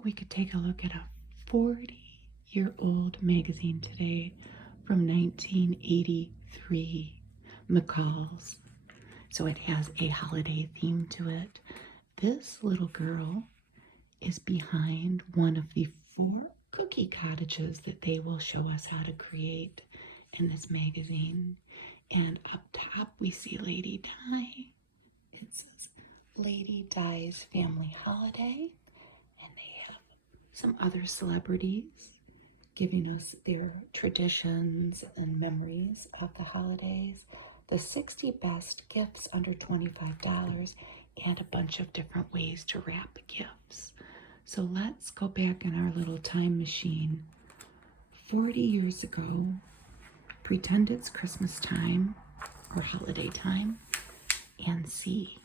thought we could take a look at a 40-year-old magazine today from 1983, McCalls. So it has a holiday theme to it. This little girl is behind one of the 4 cookie cottages that they will show us how to create in this magazine. And up top we see Lady Di. It says Lady Di's Family Holiday. And they have some other celebrities giving us their traditions and memories of the holidays. The 60 best gifts under $25 and a bunch of different ways to wrap gifts. So let's go back in our little time machine 40 years ago. Pretend it's Christmas time or holiday time and see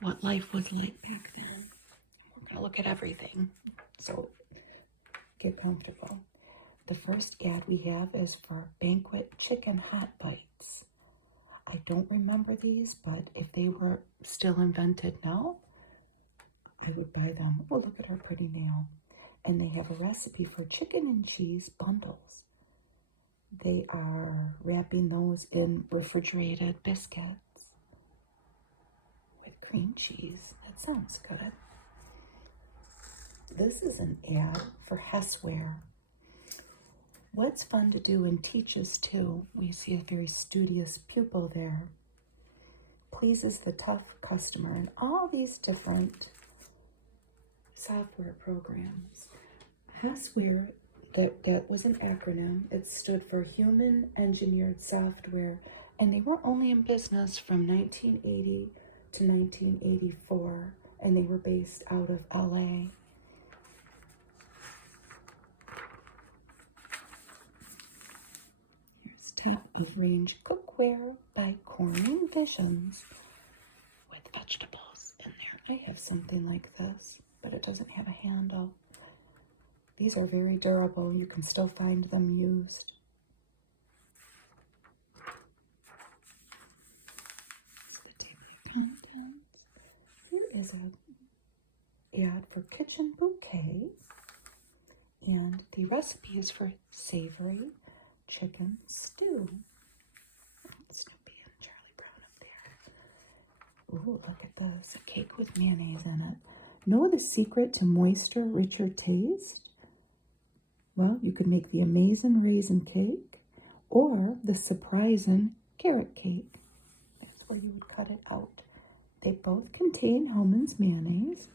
what life was like back then. We're going to look at everything, so get comfortable. The first ad we have is for Banquet Chicken Hot Bites. I don't remember these, but if they were still invented now, I would buy them. Oh, look at her pretty nail. And they have a recipe for chicken and cheese bundles. They are wrapping those in refrigerated biscuits with cream cheese. That sounds good. This is an ad for Hessware. What's fun to do and teaches too. We see a very studious pupil there. Pleases the tough customer and all these different software programs. Hessware, that was an acronym. It stood for Human Engineered Software, and they were only in business from 1980 to 1984, and they were based out of LA. Here's top of range cookware by Corning Visions with vegetables in there. I have something like this, but it doesn't have a handle. These are very durable. You can still find them used. It's the table of contents. Here is an ad for Kitchen Bouquet. And the recipe is for savory chicken stew. Snoopy and Charlie Brown up there. Ooh, look at this. A cake with mayonnaise in it. Know the secret to moister, richer taste? Well, you could make the amazing raisin cake or the surprising carrot cake. That's where you would cut it out. They both contain Hellmann's mayonnaise.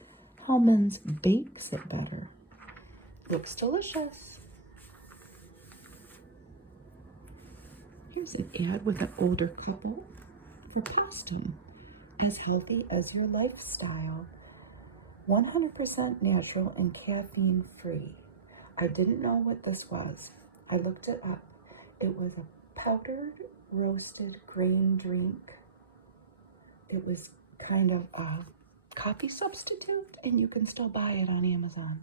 Hellmann's bakes it better. Looks delicious. Here's an ad with an older couple for pasta. As healthy as your lifestyle. 100% natural and caffeine free. I didn't know what this was. I looked it up. It was a powdered roasted grain drink. It was kind of a coffee substitute, and you can still buy it on Amazon.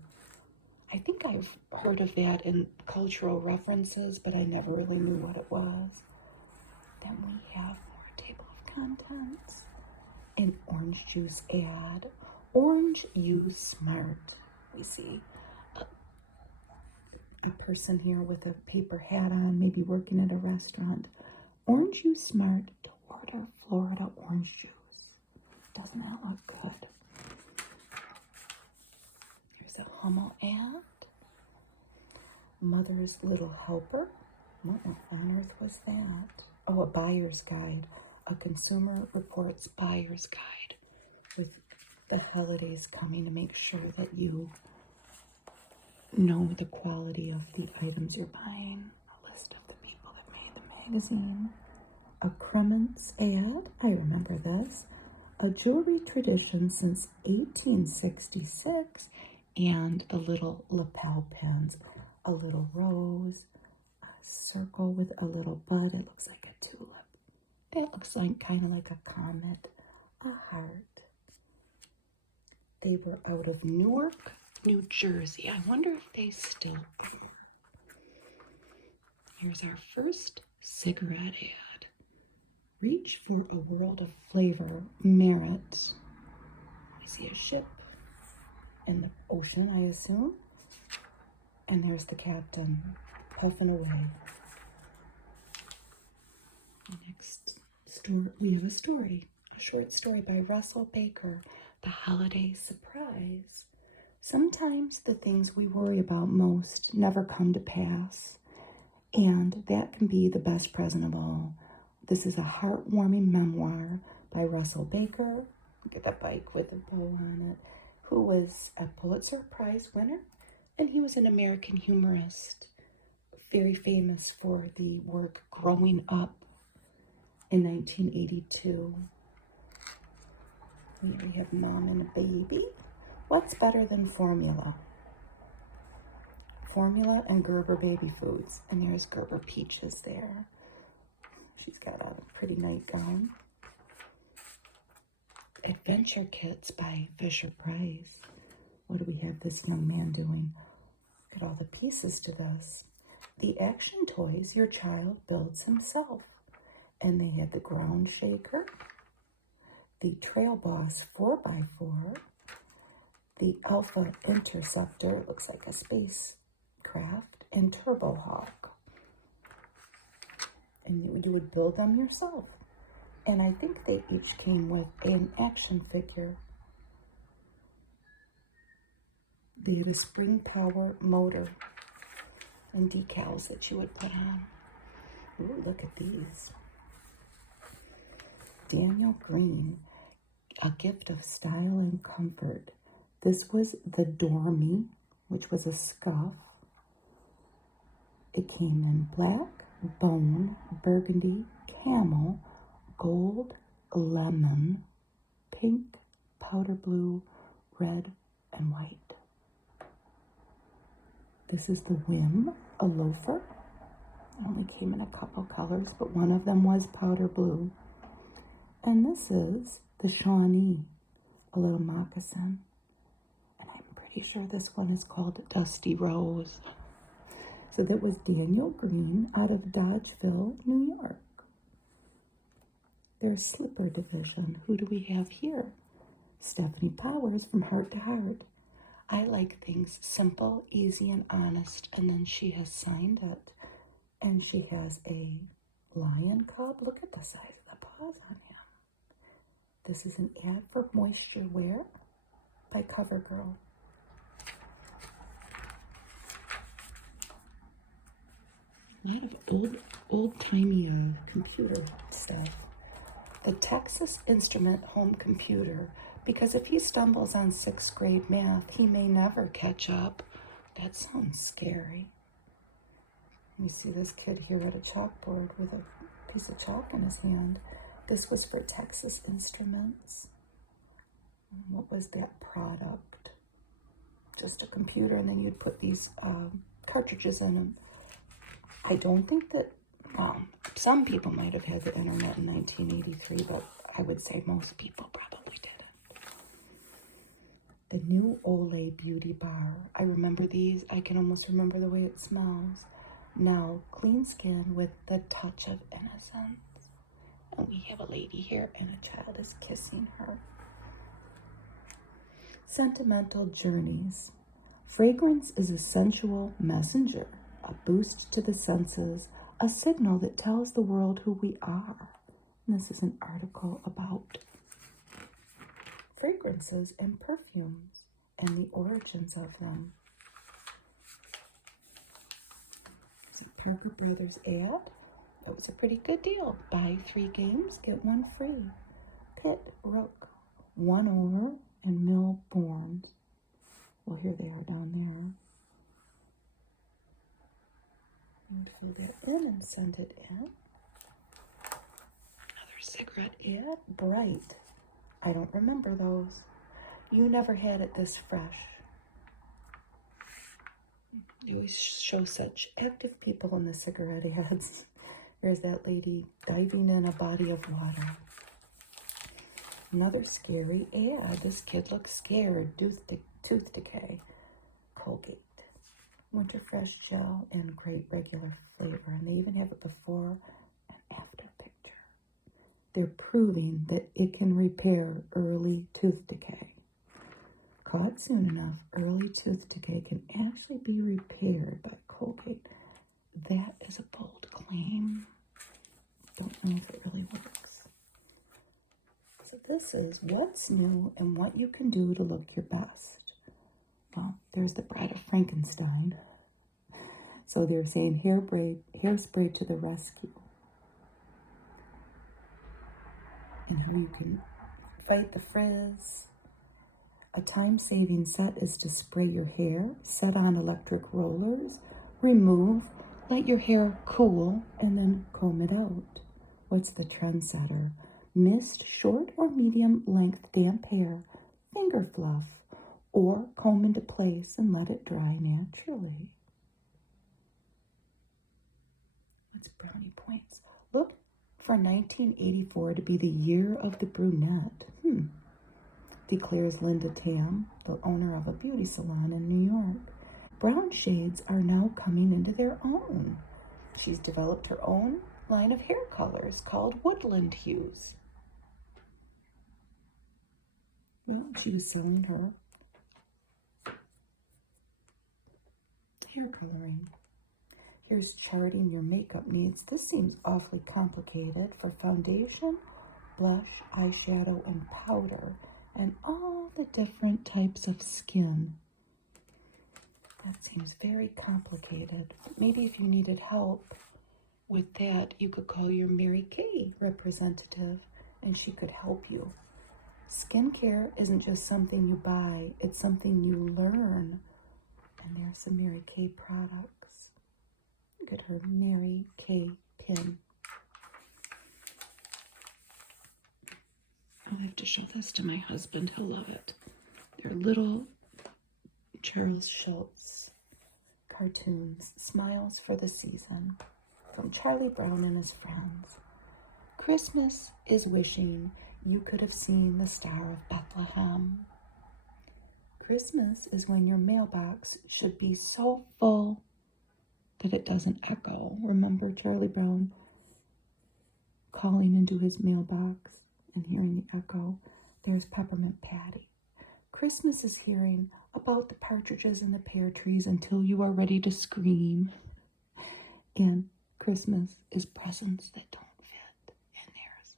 I think I've heard of that in cultural references, but I never really knew what it was. Then we have more table of contents. An orange juice ad. Orange You Smart. We see a person here with a paper hat on, maybe working at a restaurant. Orange You Smart to order Florida orange juice. Doesn't that look good? Here's a Hummel ad. Mother's Little Helper. What on earth was that? Oh, a buyer's guide. A Consumer Reports buyer's guide with the holidays coming to make sure that you know the quality of the items you're buying. A list of the people that made the magazine. A Cremants ad. I remember this. A jewelry tradition since 1866. And the little lapel pins. A little rose. A circle with a little bud. It looks like a tulip. That looks like kind of like a comet. A heart. They were out of Newark, New Jersey. I wonder if they still brew. Here's our first cigarette ad. Reach for a world of flavor, merit. We see a ship in the ocean, I assume. And there's the captain puffing away. Next story, we have a short story by Russell Baker, The Holiday Surprise. Sometimes the things we worry about most never come to pass, and that can be the best present of all. This is a heartwarming memoir by Russell Baker. Look at that bike with a bow on it, who was a Pulitzer Prize winner, and he was an American humorist, very famous for the work Growing Up in 1982. Here we have Mom and a Baby. What's better than formula? Formula and Gerber baby foods. And there's Gerber Peaches there. She's got a pretty nightgown. Adventure Kits by Fisher-Price. What do we have this young man doing? Look at all the pieces to this. The action toys your child builds himself. And they have the ground shaker, the Trail Boss 4x4, the Alpha Interceptor, it looks like a spacecraft, and Turbo Hawk. And you would build them yourself. And I think they each came with an action figure. They had a spring power motor and decals that you would put on. Ooh, look at these. Daniel Green, A Gift of Style and Comfort. This was the Dormy, which was a scuff. It came in black, bone, burgundy, camel, gold, lemon, pink, powder blue, red, and white. This is the Whim, a loafer. It only came in a couple colors, but one of them was powder blue. And this is the Shawnee, a little moccasin. And I'm pretty sure this one is called Dusty Rose. So that was Daniel Green out of Dodgeville, New York. Their slipper division. Who do we have here? Stephanie Powers from Heart to Heart. I like things simple, easy, and honest. And then she has signed it. And she has a lion cub. Look at the size of the paws on him. This is an ad for moisture wear by CoverGirl. A lot of old-timey computer stuff. The Texas Instrument home computer, because if he stumbles on 6th grade math, he may never catch up. That sounds scary. You see this kid here at a chalkboard with a piece of chalk in his hand. This was for Texas Instruments. What was that product? Just a computer, and then you'd put these cartridges in them. I don't think that, well, some people might have had the internet in 1983, but I would say most people probably didn't. The new Olay Beauty Bar. I remember these. I can almost remember the way it smells. Now, clean skin with the touch of innocence. And we have a lady here, and a child is kissing her. Sentimental Journeys. Fragrance is a sensual messenger, a boost to the senses, a signal that tells the world who we are. And this is an article about fragrances and perfumes and the origins of them. See, Parker Brothers ad. That was a pretty good deal. Buy 3 games, get 1 free. Pitt, Rook, 1 over, and Mill Bourne. Well, here they are down there. And fill that in and send it in. Another cigarette ad. Bright. I don't remember those. You never had it this fresh. You always show such active people in the cigarette ads. There's that lady diving in a body of water. Another scary ad. This kid looks scared. Tooth decay. Colgate. Winter Fresh gel and great regular flavor. And they even have a before and after picture. They're proving that it can repair early tooth decay. Caught soon enough, early tooth decay can actually be repaired by Colgate. That is a bold claim. Don't know if it really works. So this is what's new and what you can do to look your best. Well, there's the Bride of Frankenstein. So they're saying hairspray to the rescue. And how you can fight the frizz. A time-saving set is to spray your hair, set on electric rollers, remove, let your hair cool, and then comb it out. What's the trendsetter? Mist short or medium length damp hair, finger fluff, or comb into place and let it dry naturally. What's brownie points? Look for 1984 to be the year of the brunette. Declares Linda Tam, the owner of a beauty salon in New York. Brown shades are now coming into their own. She's developed her own line of hair colors called Woodland Hues. Well, she was selling her hair coloring. Here's charting your makeup needs. This seems awfully complicated for foundation, blush, eyeshadow, and powder, and all the different types of skin. That seems very complicated. Maybe if you needed help with that, you could call your Mary Kay representative and she could help you. Skincare isn't just something you buy, it's something you learn. And there's some Mary Kay products. Look at her Mary Kay pin. I'll have to show this to my husband. He'll love it. They're little Charles Schultz cartoons, Smiles for the Season, from Charlie Brown and his friends. Christmas is wishing you could have seen the Star of Bethlehem. Christmas is when your mailbox should be so full that it doesn't echo. Remember Charlie Brown calling into his mailbox and hearing the echo? There's Peppermint Patty. Christmas is hearing about the partridges in the pear trees until you are ready to scream. And Christmas is presents that don't fit. And there's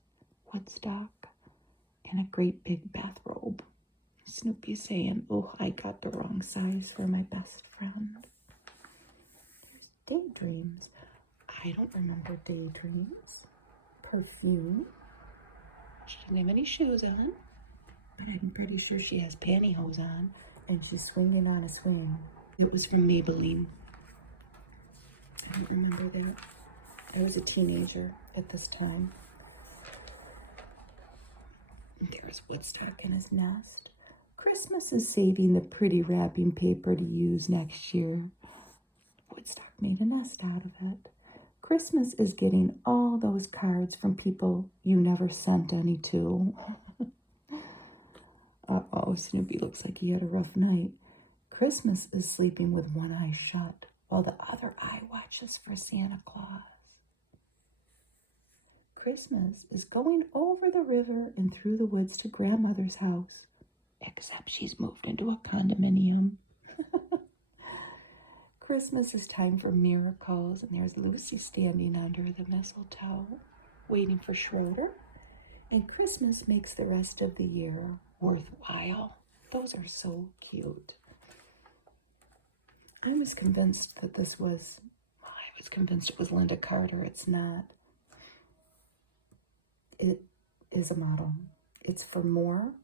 Woodstock and a great big bathrobe. Snoopy saying, oh, I got the wrong size for my best friend. There's Daydreams. I don't remember Daydreams. Perfume. She didn't have any shoes on, but I'm pretty sure she has pantyhose on, and she's swinging on a swing. It was from Maybelline. I don't remember that. I was a teenager at this time. There's Woodstock and his nest. Christmas is saving the pretty wrapping paper to use next year. Woodstock made a nest out of it. Christmas is getting all those cards from people you never sent any to. Uh-oh, Snoopy looks like he had a rough night. Christmas is sleeping with one eye shut while the other eye watches for Santa Claus. Christmas is going over the river and through the woods to grandmother's house, except she's moved into a condominium. Christmas is time for miracles, and there's Lucy standing under the mistletoe, waiting for Schroeder. And Christmas makes the rest of the year worthwhile. Those are so cute. I was convinced it was Linda Carter. It's not. It is a model. It's for more.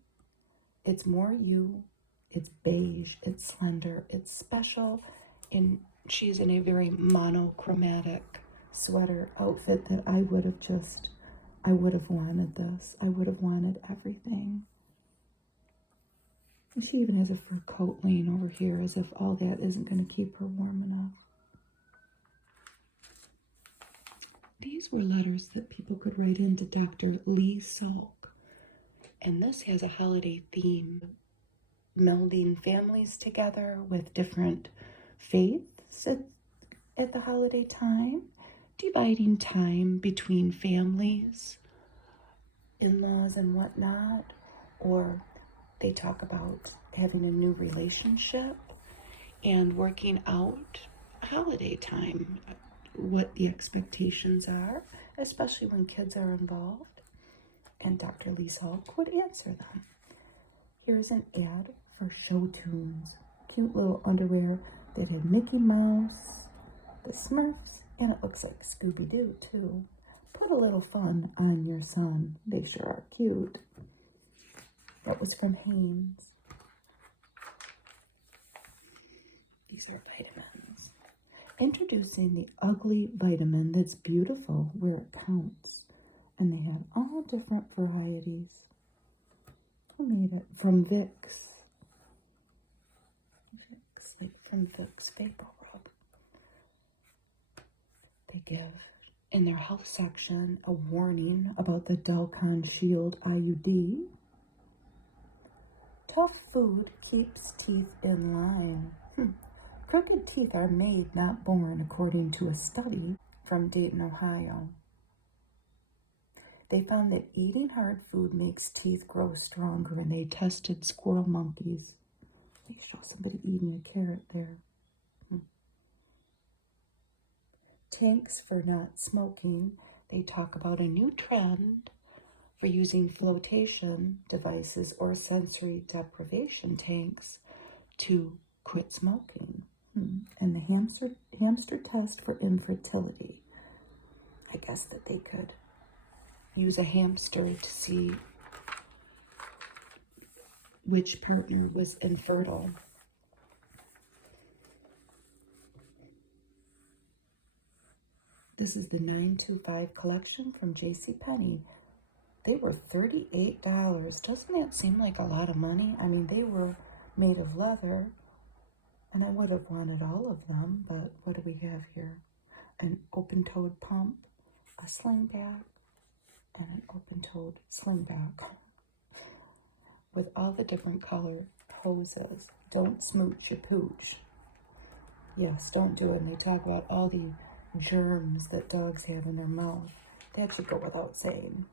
It's more you. It's beige. It's slender. It's special. And she's in a very monochromatic sweater outfit that I would have wanted this. I would have wanted everything. And she even has a fur coat laying over here as if all that isn't going to keep her warm enough. These were letters that people could write into Dr. Lee Salk. And this has a holiday theme, melding families together with different faiths at the holiday time, dividing time between families, in-laws and whatnot, or they talk about having a new relationship and working out holiday time, what the expectations are, especially when kids are involved. And Dr. Lisa Hulk would answer them. Here's an ad for Show Tunes. Cute little underwear that had Mickey Mouse, the Smurfs, and it looks like Scooby-Doo too. Put a little fun on your son. They sure are cute. That was from Hanes. These are vitamins. Introducing the ugly vitamin that's beautiful where it counts. And they had all different varieties. Who made it? From Vicks. Vicks, like from Vicks Vapor Rub. They give, in their health section, a warning about the Delcon Shield IUD. Tough food keeps teeth in line. Crooked teeth are made, not born, according to a study from Dayton, Ohio. They found that eating hard food makes teeth grow stronger, and they tested squirrel monkeys. They show somebody eating a carrot there. Tanks for not smoking. They talk about a new trend for using flotation devices or sensory deprivation tanks to quit smoking. And the hamster test for infertility. I guess that they could use a hamster to see which partner was infertile. This is the 925 collection from JCPenney. They were $38. Doesn't that seem like a lot of money? I mean, they were made of leather, and I would have wanted all of them, but what do we have here? An open-toed pump, a sling bag, and an open-toed sling bag with all the different color hoses. Don't smooch your pooch. Yes, don't do it. And they talk about all the germs that dogs have in their mouth. That should go without saying.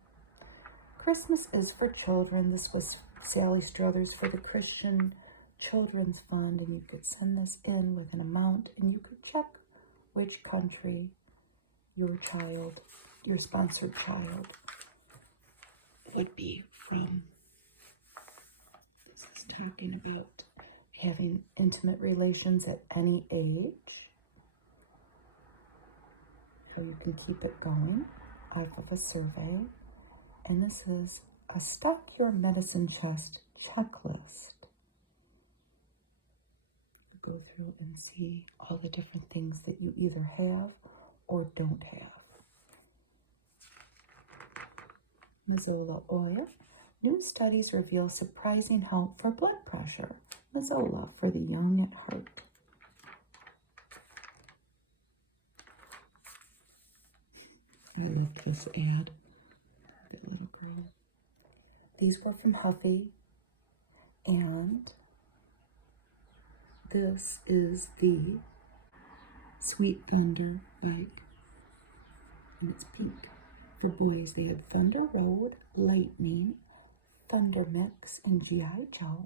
Christmas is for children. This was Sally Struthers for the Christian Children's Fund, and you could send this in with an amount, and you could check which country your child, your sponsored child, would be from. This is talking about having intimate relations at any age. So you can keep it going off of a survey. And this is a stock your medicine chest checklist. Go through and see all the different things that you either have or don't have. Mazola oil. New studies reveal surprising help for blood pressure. Mazola for the young at heart. I love this ad. That little girl. These were from Huffy, and this is the Sweet Thunder bike, and it's pink. For boys, they had Thunder Road, Lightning, Thunder Mix, and G.I. Joe.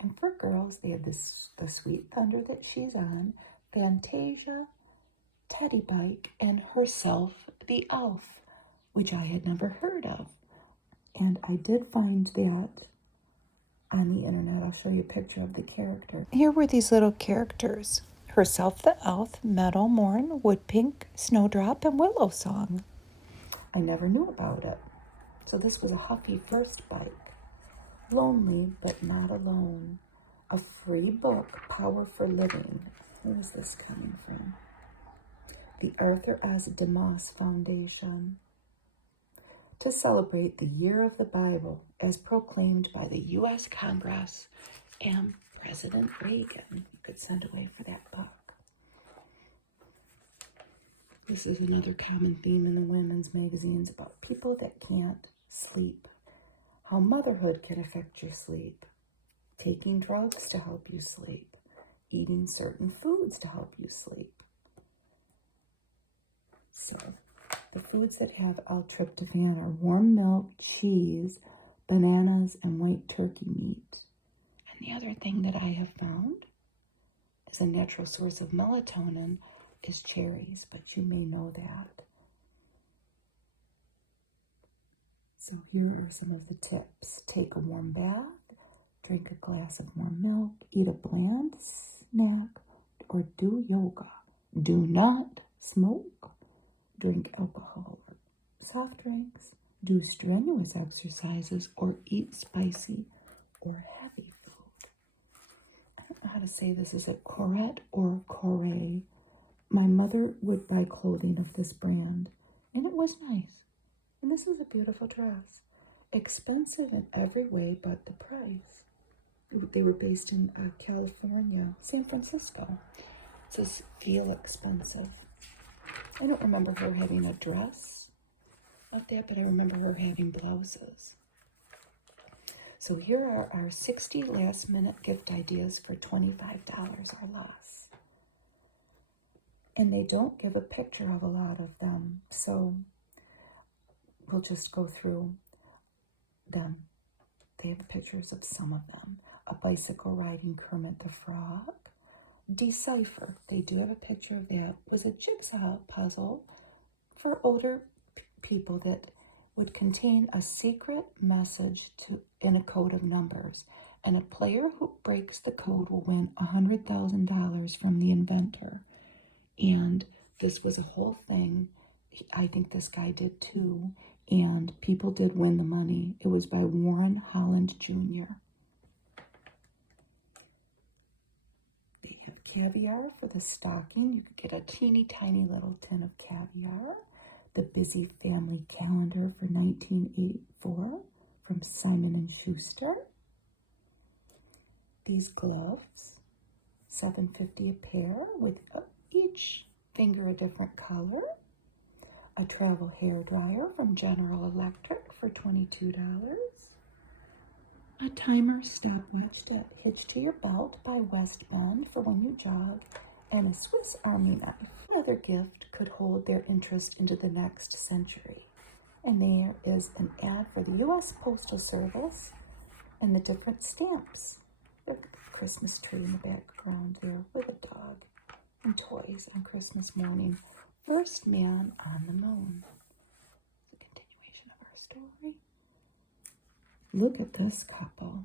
And for girls, they had the Sweet Thunder that she's on, Fantasia, Teddy Bike, and herself, the Elf, which I had never heard of. And I did find that on the internet. I'll show you a picture of the character. Here were these little characters. Herself the Elf, Meadow Morn, Woodpink, Snowdrop, and Willow Song. I never knew about it. So this was a Huffy first bike. Lonely but not alone. A free book, Power for Living. Where is this coming from? The Arthur S. DeMoss Foundation. To celebrate the Year of the Bible as proclaimed by the U.S. Congress and President Reagan. You could send away for that book. This is another common theme in the women's magazines about people that can't sleep. How motherhood can affect your sleep. Taking drugs to help you sleep. Eating certain foods to help you sleep. So, the foods that have L-tryptophan are warm milk, cheese, bananas, and white turkey meat. And the other thing that I have found is a natural source of melatonin is cherries, but you may know that. So here are some of the tips. Take a warm bath, drink a glass of warm milk, eat a bland snack, or do yoga. Do not smoke, drink alcohol or soft drinks, do strenuous exercises, or eat spicy or heavy food. I don't know how to say this. Is it Corette or Corée? My mother would buy clothing of this brand, and it was nice. And this is a beautiful dress. Expensive in every way but the price. They were based in California, San Francisco. It says feel expensive. I don't remember her having a dress like that, but I remember her having blouses. So here are our 60 last minute gift ideas for $25 or less. And they don't give a picture of a lot of them, so we'll just go through them. They have pictures of some of them. A bicycle riding Kermit the Frog. Decipher. They do have a picture of that. It was a jigsaw puzzle for older people that would contain a secret message in a code of numbers. And a player who breaks the code will win $100,000 from the inventor. And this was a whole thing. I think this guy did too. And people did win the money. It was by Warren Holland Jr. They have caviar for the stocking. You could get a teeny tiny little tin of caviar. The Busy Family Calendar for 1984 from Simon & Schuster. These gloves, $7.50 a pair with each finger a different color. A travel hair dryer from General Electric for $22. A timer stopwatch that hitched to your belt by West Bend for when you jog, and a Swiss Army knife. Another gift could hold their interest into the next century. And there is an ad for the U.S. Postal Service and the different stamps. There's a Christmas tree in the background there with a dog and toys on Christmas morning. First Man on the Moon. It's a continuation of our story. Look at this couple.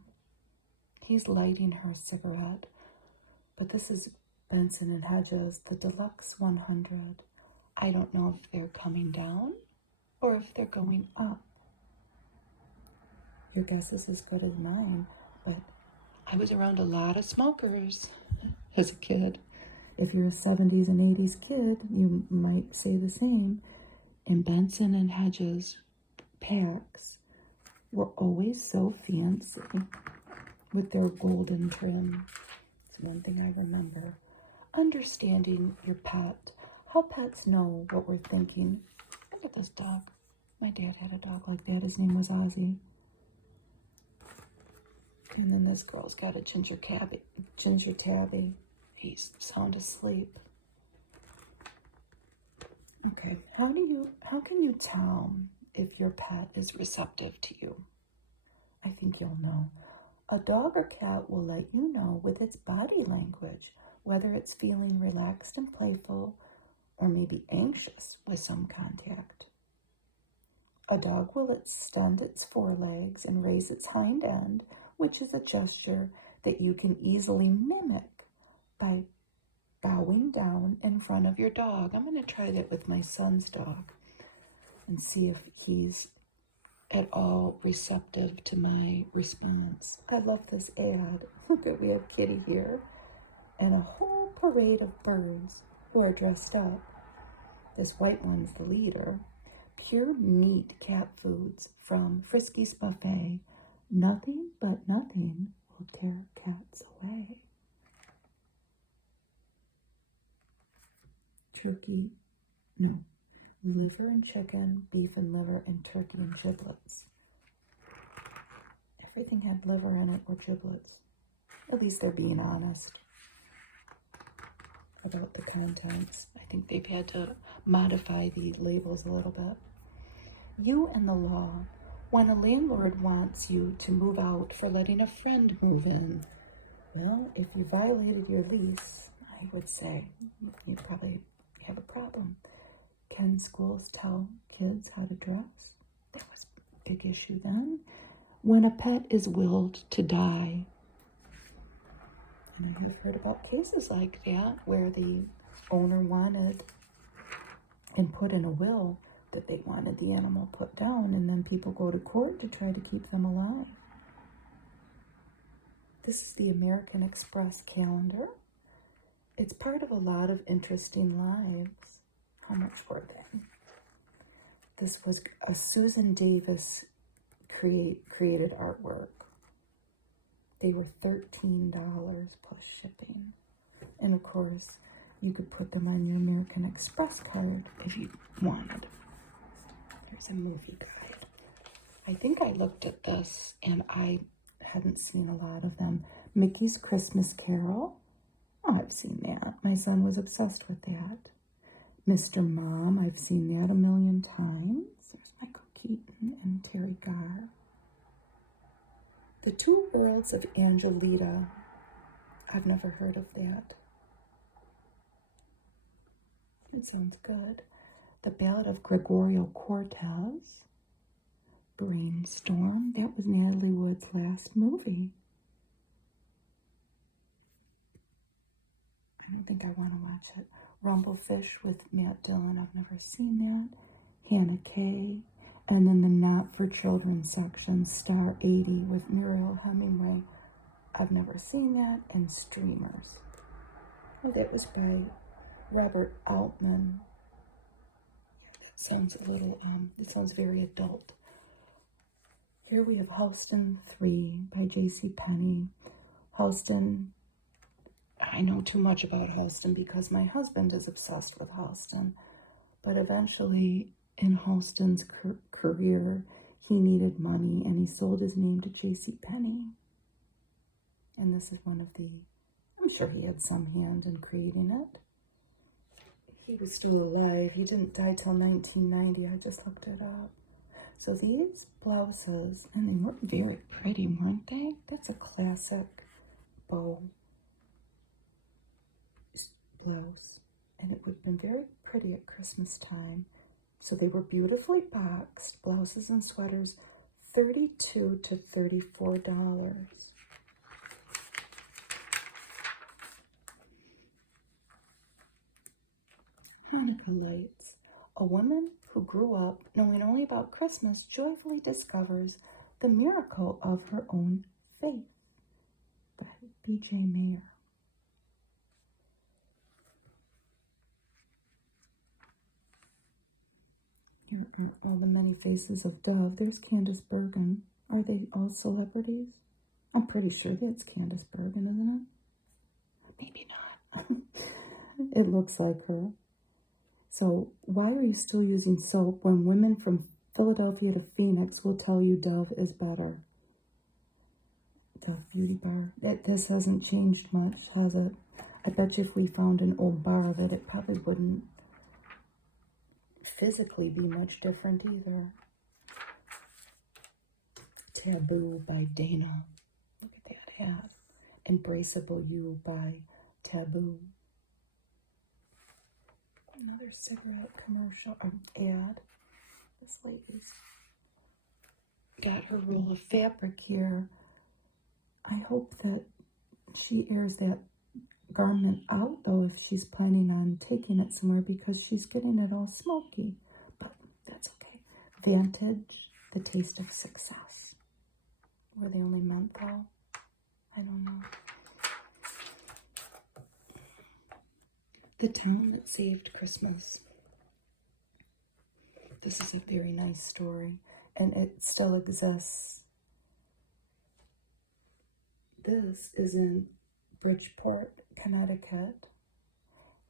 He's lighting her cigarette, but this is Benson and Hedges, the Deluxe 100. I don't know if they're coming down or if they're going up. Your guess is as good as mine, but I was around a lot of smokers as a kid. If you're a 70s and 80s kid, you might say the same. And Benson and Hedges packs were always so fancy with their golden trim. It's one thing I remember. Understanding your pet. How pets know what we're thinking. Look at this dog. My dad had a dog like that. His name was Ozzy. And then this girl's got a ginger tabby. He's sound asleep. Okay, how can you tell if your pet is receptive to you? I think you'll know. A dog or cat will let you know with its body language whether it's feeling relaxed and playful or maybe anxious with some contact. A dog will extend its forelegs and raise its hind end, which is a gesture that you can easily mimic by bowing down in front of your dog. I'm going to try that with my son's dog and see if he's at all receptive to my response. I love this ad. Look at, we have Kitty here and a whole parade of birds who are dressed up. This white one's the leader. Pure meat cat foods from Frisky's Buffet. Nothing but nothing will tear cats away. Liver and chicken, beef and liver, and turkey and giblets. Everything had liver in it or giblets. At least they're being honest about the contents. I think they've had to modify the labels a little bit. You and the law. When a landlord wants you to move out for letting a friend move in, Well, if you violated your lease, I would say you probably have a problem. Can schools tell kids how to dress? That was a big issue then. When a pet is willed to die, and you've heard about cases like that where the owner wanted and put in a will that they wanted the animal put down, and then people go to court to try to keep them alive. This is the American Express calendar. It's part of a lot of interesting lives. How much were they? This was a Susan Davis created artwork. They were $13 plus shipping. And of course, you could put them on your American Express card if you wanted. There's a movie guide. I think I looked at this and I hadn't seen a lot of them. Mickey's Christmas Carol. Oh, I've seen that. My son was obsessed with that. Mr. Mom, I've seen that a million times. There's Michael Keaton and Terry Garr. The Two Worlds of Angelita. I've never heard of that. It sounds good. The Ballad of Gregorio Cortez. Brainstorm. That was Natalie Wood's last movie. I don't think I want to watch it. Rumblefish with Matt Dillon. I've never seen that. Hannah Kay. And then the Not for Children section, Star 80 with Muriel Hemingway. I've never seen that. And Streamers. Oh, that was by Robert Altman. Yeah, that sounds a little, it sounds very adult. Here we have Halston 3 by J.C. Penney. Halston, I know too much about Halston because my husband is obsessed with Halston. But eventually, in Halston's career, he needed money and he sold his name to J.C. Penney. And this is one of the, I'm sure he had some hand in creating it. He was still alive. He didn't die till 1990. I just looked it up. So these blouses, and they were very pretty, weren't they? That's a classic bow blouse. And it would have been very pretty at Christmas time. So they were beautifully boxed, blouses and sweaters, $32 to $34. Hanukkah lights. A woman who grew up knowing only about Christmas joyfully discovers the miracle of her own faith. By B.J. Mayer. Here are all the many faces of Dove. There's Candace Bergen. Are they all celebrities? I'm pretty sure that's Candace Bergen, isn't it? Maybe not. It looks like her. So why are you still using soap when women from Philadelphia to Phoenix will tell you Dove is better? Dove Beauty Bar. This hasn't changed much, has it? I bet you if we found an old bar of it, it probably wouldn't physically be much different either. Taboo by Dana. Look at that hat. Embraceable You by Taboo. Another cigarette commercial ad. This lady's got her roll of fabric here. I hope that she airs that garment out, though, if she's planning on taking it somewhere, because she's getting it all smoky. But that's okay. Vantage, The Taste of Success. Were they only menthol? I don't know. The Town That Saved Christmas. This is a very nice story, and it still exists. This is in Bridgeport, Connecticut,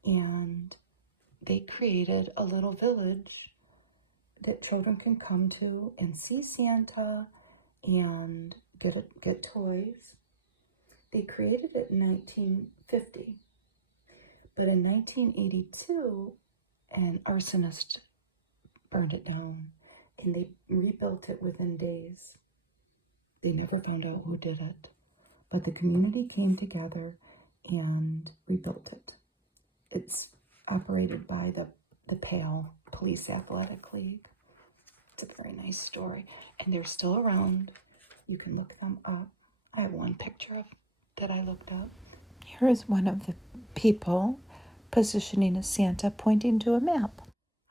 and they created a little village that children can come to and see Santa and get toys. They created it in 1950. But in 1982, an arsonist burned it down, and they rebuilt it within days. They never found out who did it. but the community came together and rebuilt it. It's operated by the PAL, Police Athletic League. It's a very nice story, and they're still around. You can look them up. I have one picture of that I looked up. Here is one of the people positioning as Santa, pointing to a map.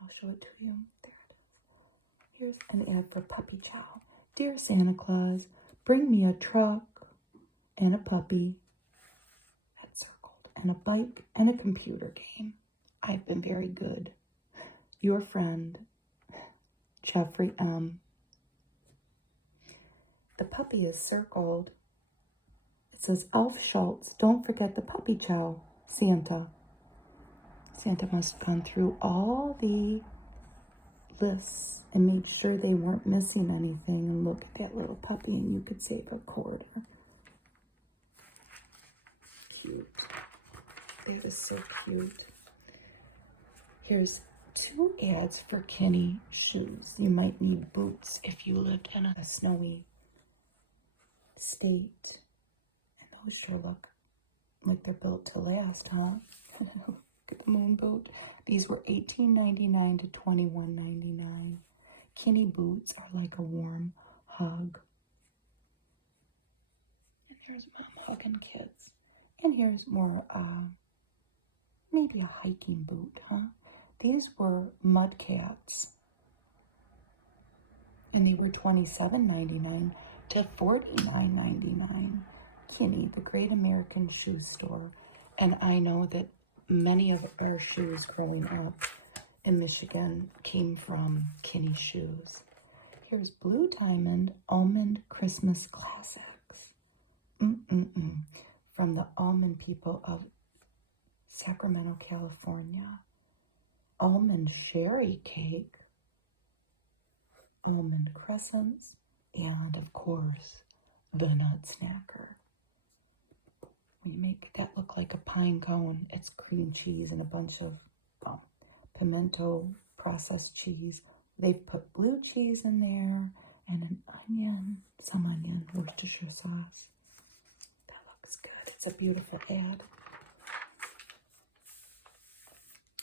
I'll show it to you. There it is. Here's an ad for Puppy Chow. Dear Santa Claus, bring me a truck and a puppy, that's circled, and a bike and a computer game. I've been very good. Your friend, Jeffrey M. The puppy is circled. It says, Alf Schultz, don't forget the puppy chow, Santa. Santa must have gone through all the lists and made sure they weren't missing anything. And look at that little puppy, and you could save a quarter. Cute. That is so cute. Here's 2 ads for Kenny shoes. You might need boots if you lived in a snowy state. And those sure look like they're built to last, huh? Look at the moon boot. These were $18.99 to $21.99. Kenny boots are like a warm hug. And here's Mom hugging kids. And here's more, maybe a hiking boot, huh? These were mud cats. And they were $27.99 to $49.99. Kenny, the Great American Shoe Store. And I know that many of our shoes growing up in Michigan came from Kenny Shoes. Here's Blue Diamond Almond Christmas Classics. From the almond people of Sacramento, California. Almond sherry cake, almond crescents, and of course, the nut snacker. We make that look like a pine cone. It's cream cheese and a bunch of pimento processed cheese. They've put blue cheese in there and an onion, some onion, Worcestershire sauce. That looks good. It's a beautiful ad.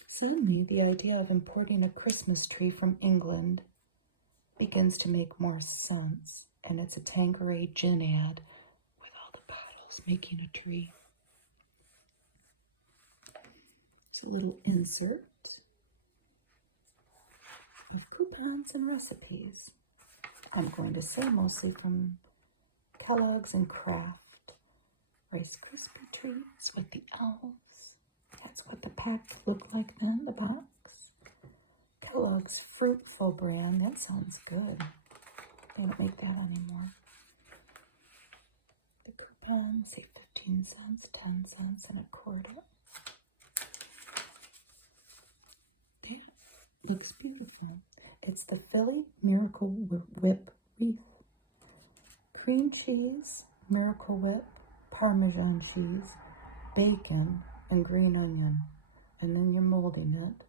Suddenly, the idea of importing a Christmas tree from England begins to make more sense. And it's a Tanqueray gin ad with all the bottles making a tree. It's a little insert of coupons and recipes. I'm going to say mostly from Kellogg's and Kraft. Rice Krispie treats with the elves. That's what the pack looked like then, the box. Kellogg's Fruitful brand. That sounds good. They don't make that anymore. The coupons say 15 cents, 10 cents, and a quarter. That looks beautiful. It's the Philly Miracle Whip wreath. Cream cheese, Miracle Whip, Parmesan cheese, bacon, and green onion. And then you're molding it.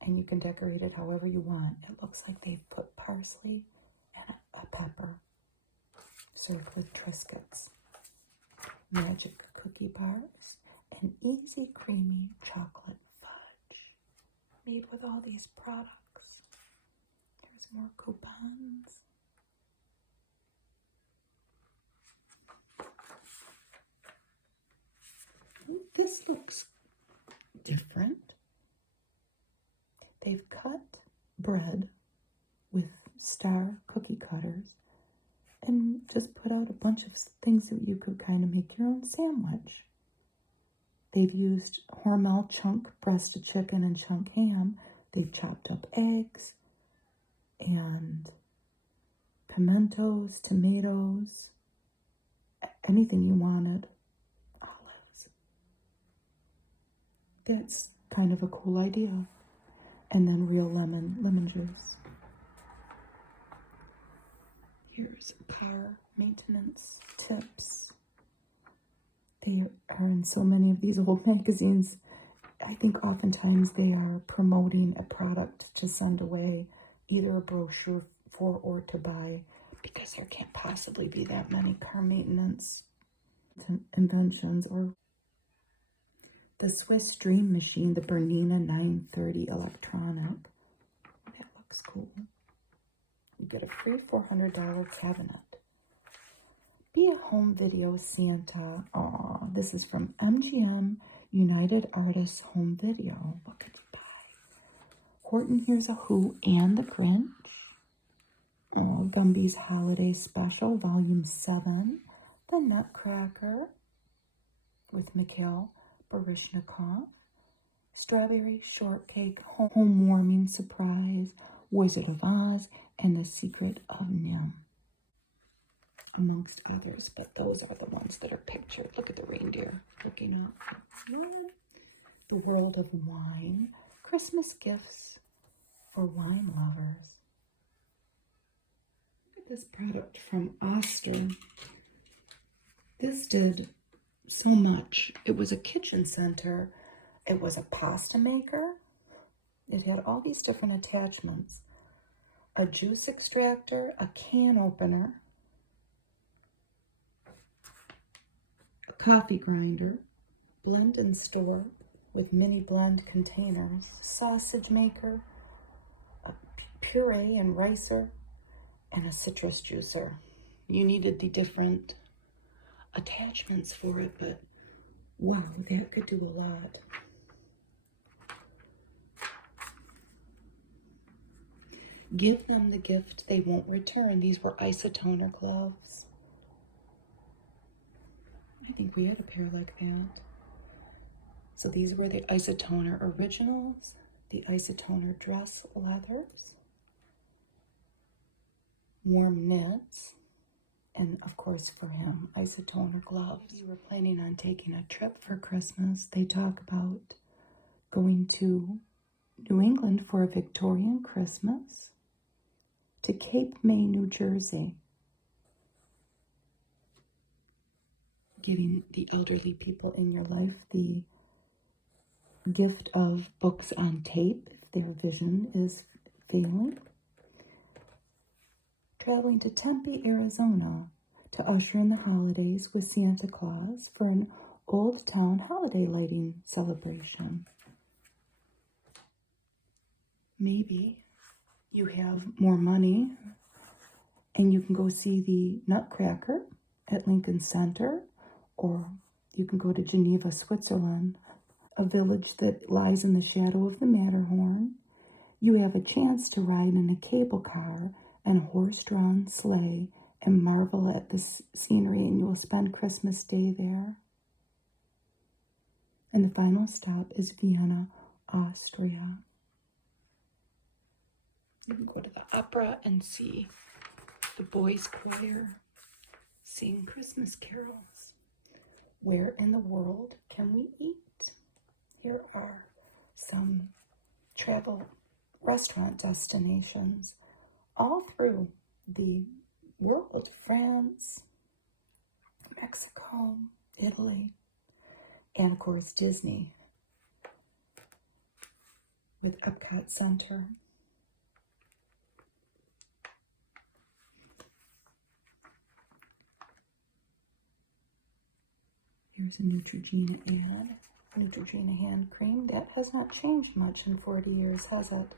And you can decorate it however you want. It looks like they've put parsley and a pepper. Served with Triscuits. Magic cookie bars. And easy creamy chocolate fudge. Made with all these products. There's more coupons. This looks different. They've cut bread with star cookie cutters and just put out a bunch of things that you could kind of make your own sandwich. They've used Hormel chunk breasted chicken and chunk ham. They've chopped up eggs and pimentos, tomatoes, anything you wanted. Olives. That's kind of a cool idea. And then real lemon juice. Here's car maintenance tips. They are in so many of these old magazines. I think oftentimes they are promoting a product to send away, either a brochure for or to buy, because there can't possibly be that many car maintenance inventions, or the Swiss Dream Machine, the Bernina 930 electronic. That looks cool. You get a free $400 cabinet. Be a home video Santa. Aw, this is from MGM United Artists Home Video. What could you buy? Horton Hears a Who and the Grinch. Oh, Gumby's Holiday Special, Volume 7. The Nutcracker with Mikhail Baryshnikov. Strawberry Shortcake, Home Warming Surprise, Wizard of Oz, and The Secret of Nim. Amongst others, but those are the ones that are pictured. Look at the reindeer looking up. The World of Wine, Christmas Gifts for Wine Lovers. Look at this product from Oster. This did so much. It was a kitchen center. It was a pasta maker. It had all these different attachments. A juice extractor, a can opener, a coffee grinder, blend and store with mini blend containers, sausage maker, a puree and ricer, and a citrus juicer. You needed the different attachments for it, but wow, that could do a lot. Give them the gift they won't return. These were isotoner gloves. I think we had a pair like that. So these were the isotoner originals, the isotoner dress leathers, warm knits, and of course for him, isotoner gloves. If you were planning on taking a trip for Christmas, they talk about going to New England for a Victorian Christmas, to Cape May, New Jersey, giving the elderly people in your life the gift of books on tape if their vision is failing. Traveling to Tempe, Arizona to usher in the holidays with Santa Claus for an Old Town holiday lighting celebration. Maybe you have more money and you can go see the Nutcracker at Lincoln Center, or you can go to Geneva, Switzerland, a village that lies in the shadow of the Matterhorn. You have a chance to ride in a cable car and a horse-drawn sleigh and marvel at the scenery, and you will spend Christmas Day there. And the final stop is Vienna, Austria. You can go to the opera and see the boys' choir sing Christmas carols. Where in the world can we eat? Here are some travel restaurant destinations all through the world. France, Mexico, Italy, and of course Disney with Epcot Center. Here's a Neutrogena ad. Neutrogena hand cream. That has not changed much in 40 years, has it?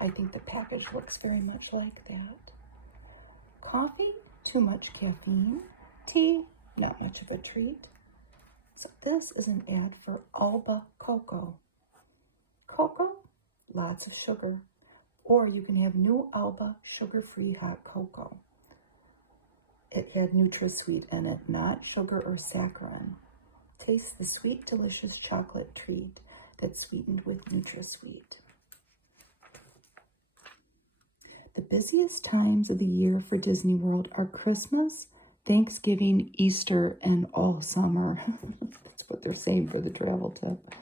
I think the package looks very much like that. Coffee, too much caffeine. Tea, not much of a treat. So this is an ad for Alba Cocoa. Cocoa, lots of sugar. Or you can have new Alba sugar-free hot cocoa. It had NutraSweet in it, not sugar or saccharin. Taste the sweet, delicious chocolate treat that's sweetened with NutraSweet. The busiest times of the year for Disney World are Christmas, Thanksgiving, Easter, and all summer. That's what they're saying for the travel tip.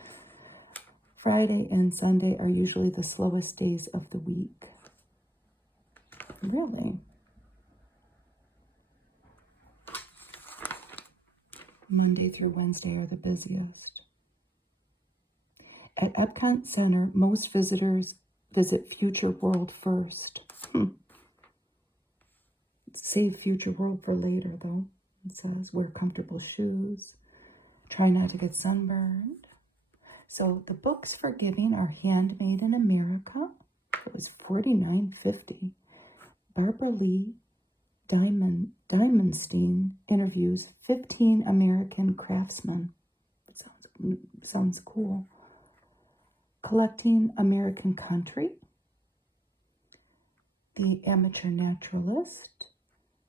Friday and Sunday are usually the slowest days of the week. Really? Monday through Wednesday are the busiest. At Epcot Center, most visitors visit Future World first. Save Future World for later, though. It says wear comfortable shoes, try not to get sunburned. So the books for giving are handmade in America. It was $49.50. Barbara Lee Diamondstein interviews 15 American craftsmen. Sounds cool. Collecting American Country. The Amateur Naturalist.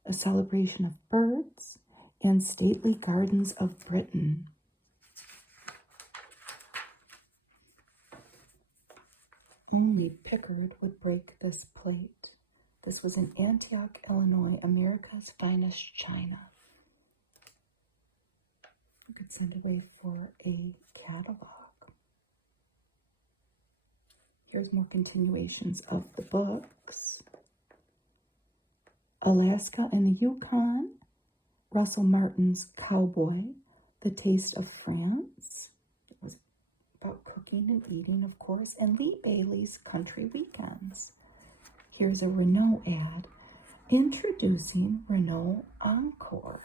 A Celebration of Birds. And Stately Gardens of Britain. Only Pickard would break this plate. This was in Antioch, Illinois, America's finest china. You could send away for a catalog. Here's more continuations of the books. Alaska and the Yukon. Russell Martin's Cowboy. The Taste of France. It was about cooking and eating, of course. And Lee Bailey's Country Weekends. Here's a Renault ad. Introducing Renault Encore.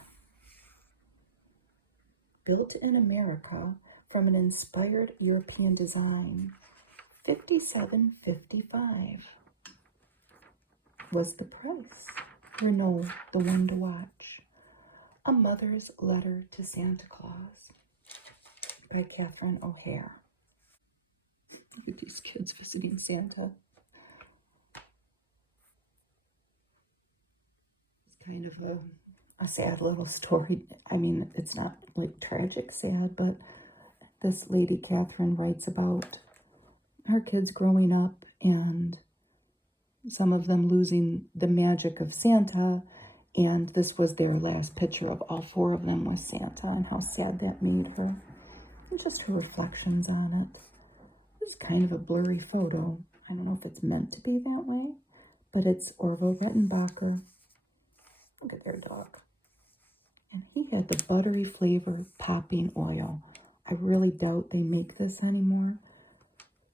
Built in America from an inspired European design. $57.55 was the price. Renault, the one to watch. A Mother's Letter to Santa Claus by Catherine O'Hare. Look at these kids visiting Santa. It's kind of a sad little story. I mean, it's not like tragic sad, but this lady, Catherine, writes about her kids growing up and some of them losing the magic of Santa. And this was their last picture of all four of them with Santa and how sad that made her. And just her reflections on it. It's kind of a blurry photo. I don't know if it's meant to be that way, but it's Orville Rettenbacher. Look at their dog. And he had the buttery flavor popping oil. I really doubt they make this anymore.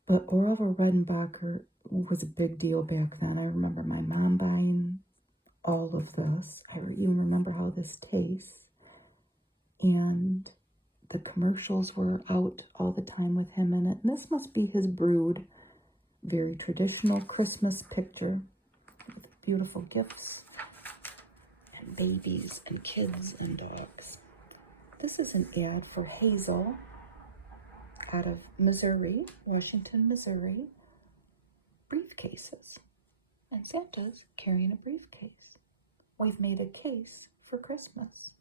But Orville Rettenbacher was a big deal back then. I remember my mom buying all of this. I even remember how this tastes. And the commercials were out all the time with him in it. And this must be his brood. Very traditional Christmas picture with beautiful gifts and babies and kids and dogs. This is an ad for Hazel out of Missouri, Washington, Missouri. Briefcases. And Santa's carrying a briefcase. We've made a case for Christmas.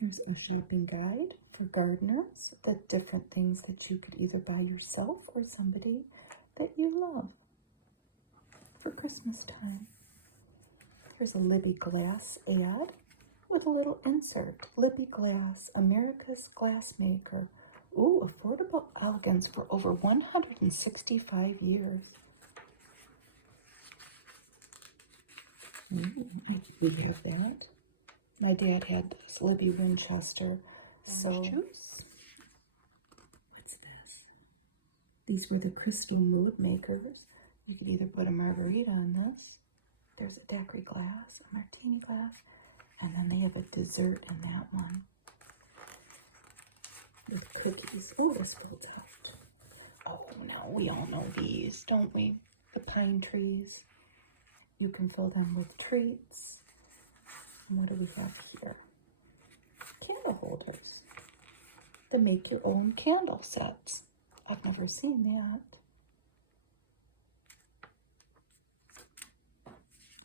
Here's a shopping guide for gardeners. The different things that you could either buy yourself or somebody that you love for Christmas time. Here's a Libby Glass ad with a little insert. Libby Glass, America's glassmaker. Ooh, affordable elegance for over 165 years. We have that. My dad had this Libby Winchester. So, juice. What's this? These were the crystal mood makers. You could either put a margarita in this. There's a daiquiri glass, a martini glass, and then they have a dessert in that one. With cookies. Oh, this spilled out. Oh, no, we all know these, don't we? The pine trees. You can fill them with treats. And what do we have here? Candle holders. The make your own candle sets. I've never seen that.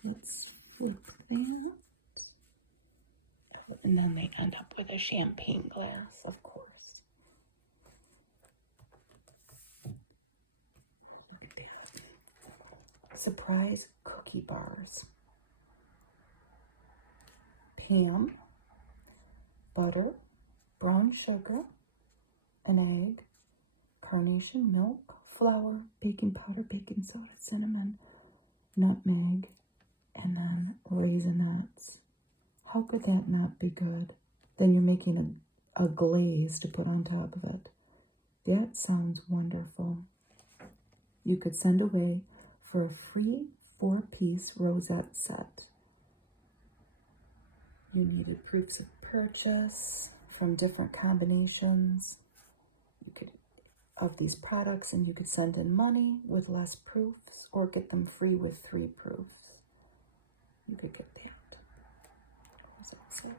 Let's flip that. Oh, and then they end up with a champagne glass, of course. Look at that. Surprise cookie bars. Ham, butter, brown sugar, an egg, carnation milk, flour, baking powder, baking soda, cinnamon, nutmeg, and then raisinets. How could that not be good? Then you're making a glaze to put on top of it. That sounds wonderful. You could send away for a free 4-piece rosette set. You needed proofs of purchase from different combinations of these products, and you could send in money with less proofs or get them free with 3 proofs. You could get that. That's it.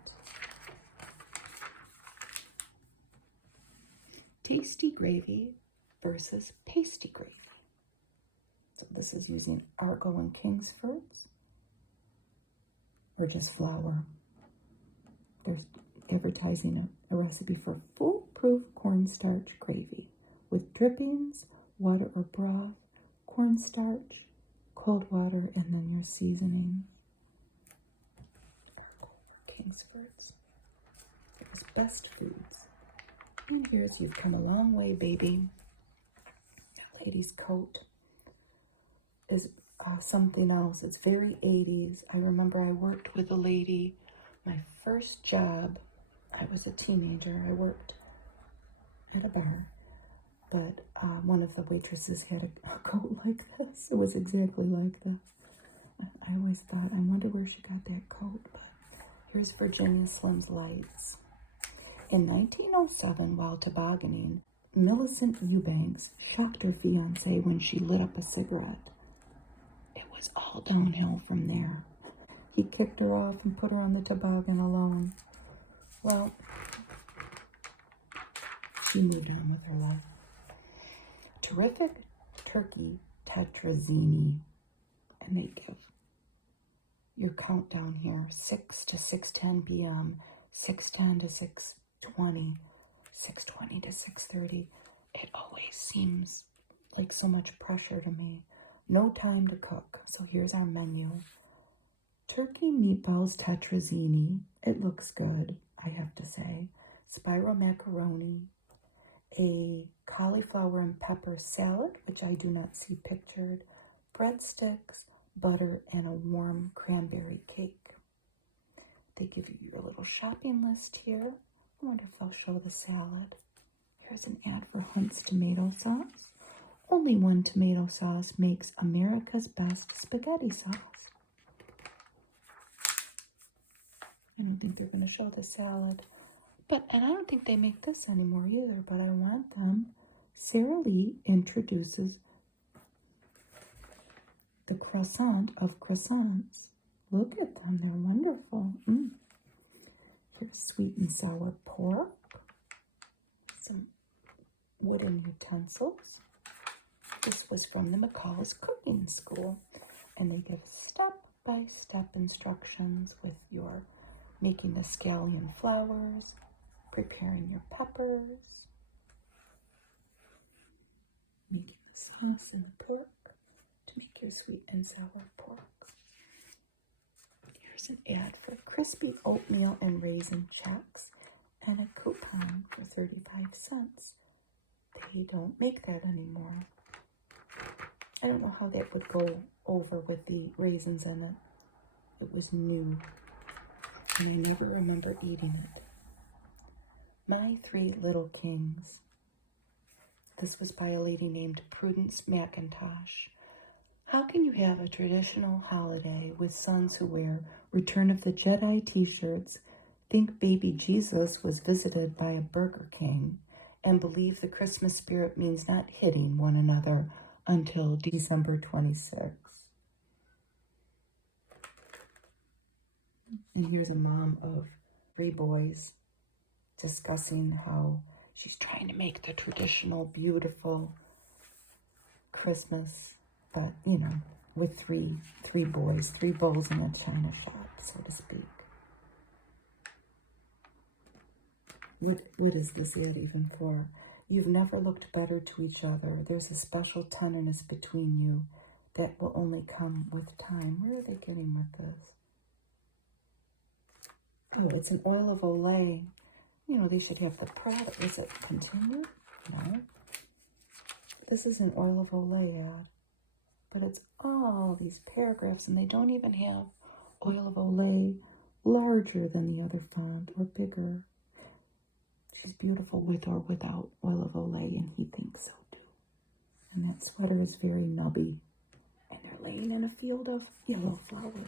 Tasty gravy versus pasty gravy. So this is using Argo and Kingsford's or just flour. They're advertising a recipe for foolproof cornstarch gravy with drippings, water or broth, cornstarch, cold water, and then your seasoning. Argo or Kingsford's. There's Best Foods. And here's You've Come a Long Way, Baby. That lady's coat is something else. It's very 80s. I remember I worked with a lady. My first job, I was a teenager. I worked at a bar, but one of the waitresses had a coat like this. It was exactly like this. I always thought, I wonder where she got that coat. But here's Virginia Slim's Lights. In 1907, while tobogganing, Millicent Eubanks shocked her fiancé when she lit up a cigarette. It was all downhill from there. He kicked her off and put her on the toboggan alone. Well, she moved on with her life. Terrific turkey tetrazzini. And they give your countdown here, 6 to 6:10 p.m., 6:10 to 6:20, 6:20 to 6:30. It always seems like so much pressure to me. No time to cook. So here's our menu. Turkey meatballs tetrazzini. It looks good, I have to say. Spiral macaroni. A cauliflower and pepper salad, which I do not see pictured. Breadsticks, butter, and a warm cranberry cake. They give you your little shopping list here. I wonder if they'll show the salad. Here's an ad for Hunt's tomato sauce. Only one tomato sauce makes America's best spaghetti sauce. I don't think they're going to show the salad. And I don't think they make this anymore either, but I want them. Sara Lee introduces the croissant of croissants. Look at them, they're wonderful. Here's sweet and sour pork. Some wooden utensils. This was from the McCalls cooking school. And they give step-by-step instructions with your making the scallion flowers, preparing your peppers, making the sauce and the pork to make your sweet and sour pork. Here's an ad for crispy oatmeal and raisin checks and a coupon for 35 cents. They don't make that anymore. I don't know how that would go over with the raisins in it. It was new, and I never remember eating it. My Three Little Kings. This was by a lady named Prudence McIntosh. How can you have a traditional holiday with sons who wear Return of the Jedi t-shirts, think baby Jesus was visited by a Burger King, and believe the Christmas spirit means not hitting one another until December 26th? And here's a mom of 3 boys discussing how she's trying to make the traditional, beautiful Christmas, but, you know, with three boys, 3 bowls in a china shop, so to speak. What is this ad even for? You've never looked better to each other. There's a special tenderness between you that will only come with time. Where are they getting with this? Oh, it's an oil of Olay. You know, they should have the product. Is it continued? No. This is an oil of Olay ad. But it's all these paragraphs, and they don't even have oil of Olay larger than the other font or bigger. She's beautiful with or without oil of Olay, and he thinks so too. And that sweater is very nubby. And they're laying in a field of yellow flowers.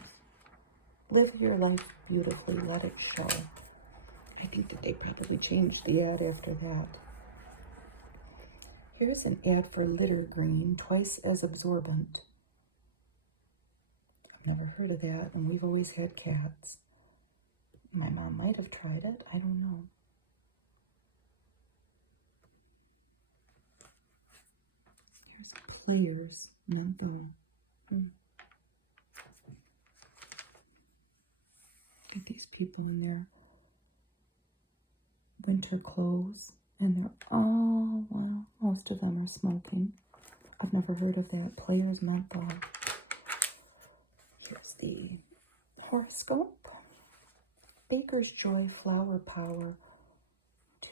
Live your life beautifully. Let it show. I think that they probably changed the ad after that. Here's an ad for litter green, twice as absorbent. I've never heard of that, and we've always had cats. My mom might have tried it. I don't know. Here's Players menthol. Get these people in their winter clothes, and they're all, well, most of them are smoking. I've never heard of that. Players menthol. Here's the horoscope. Baker's Joy Flour Power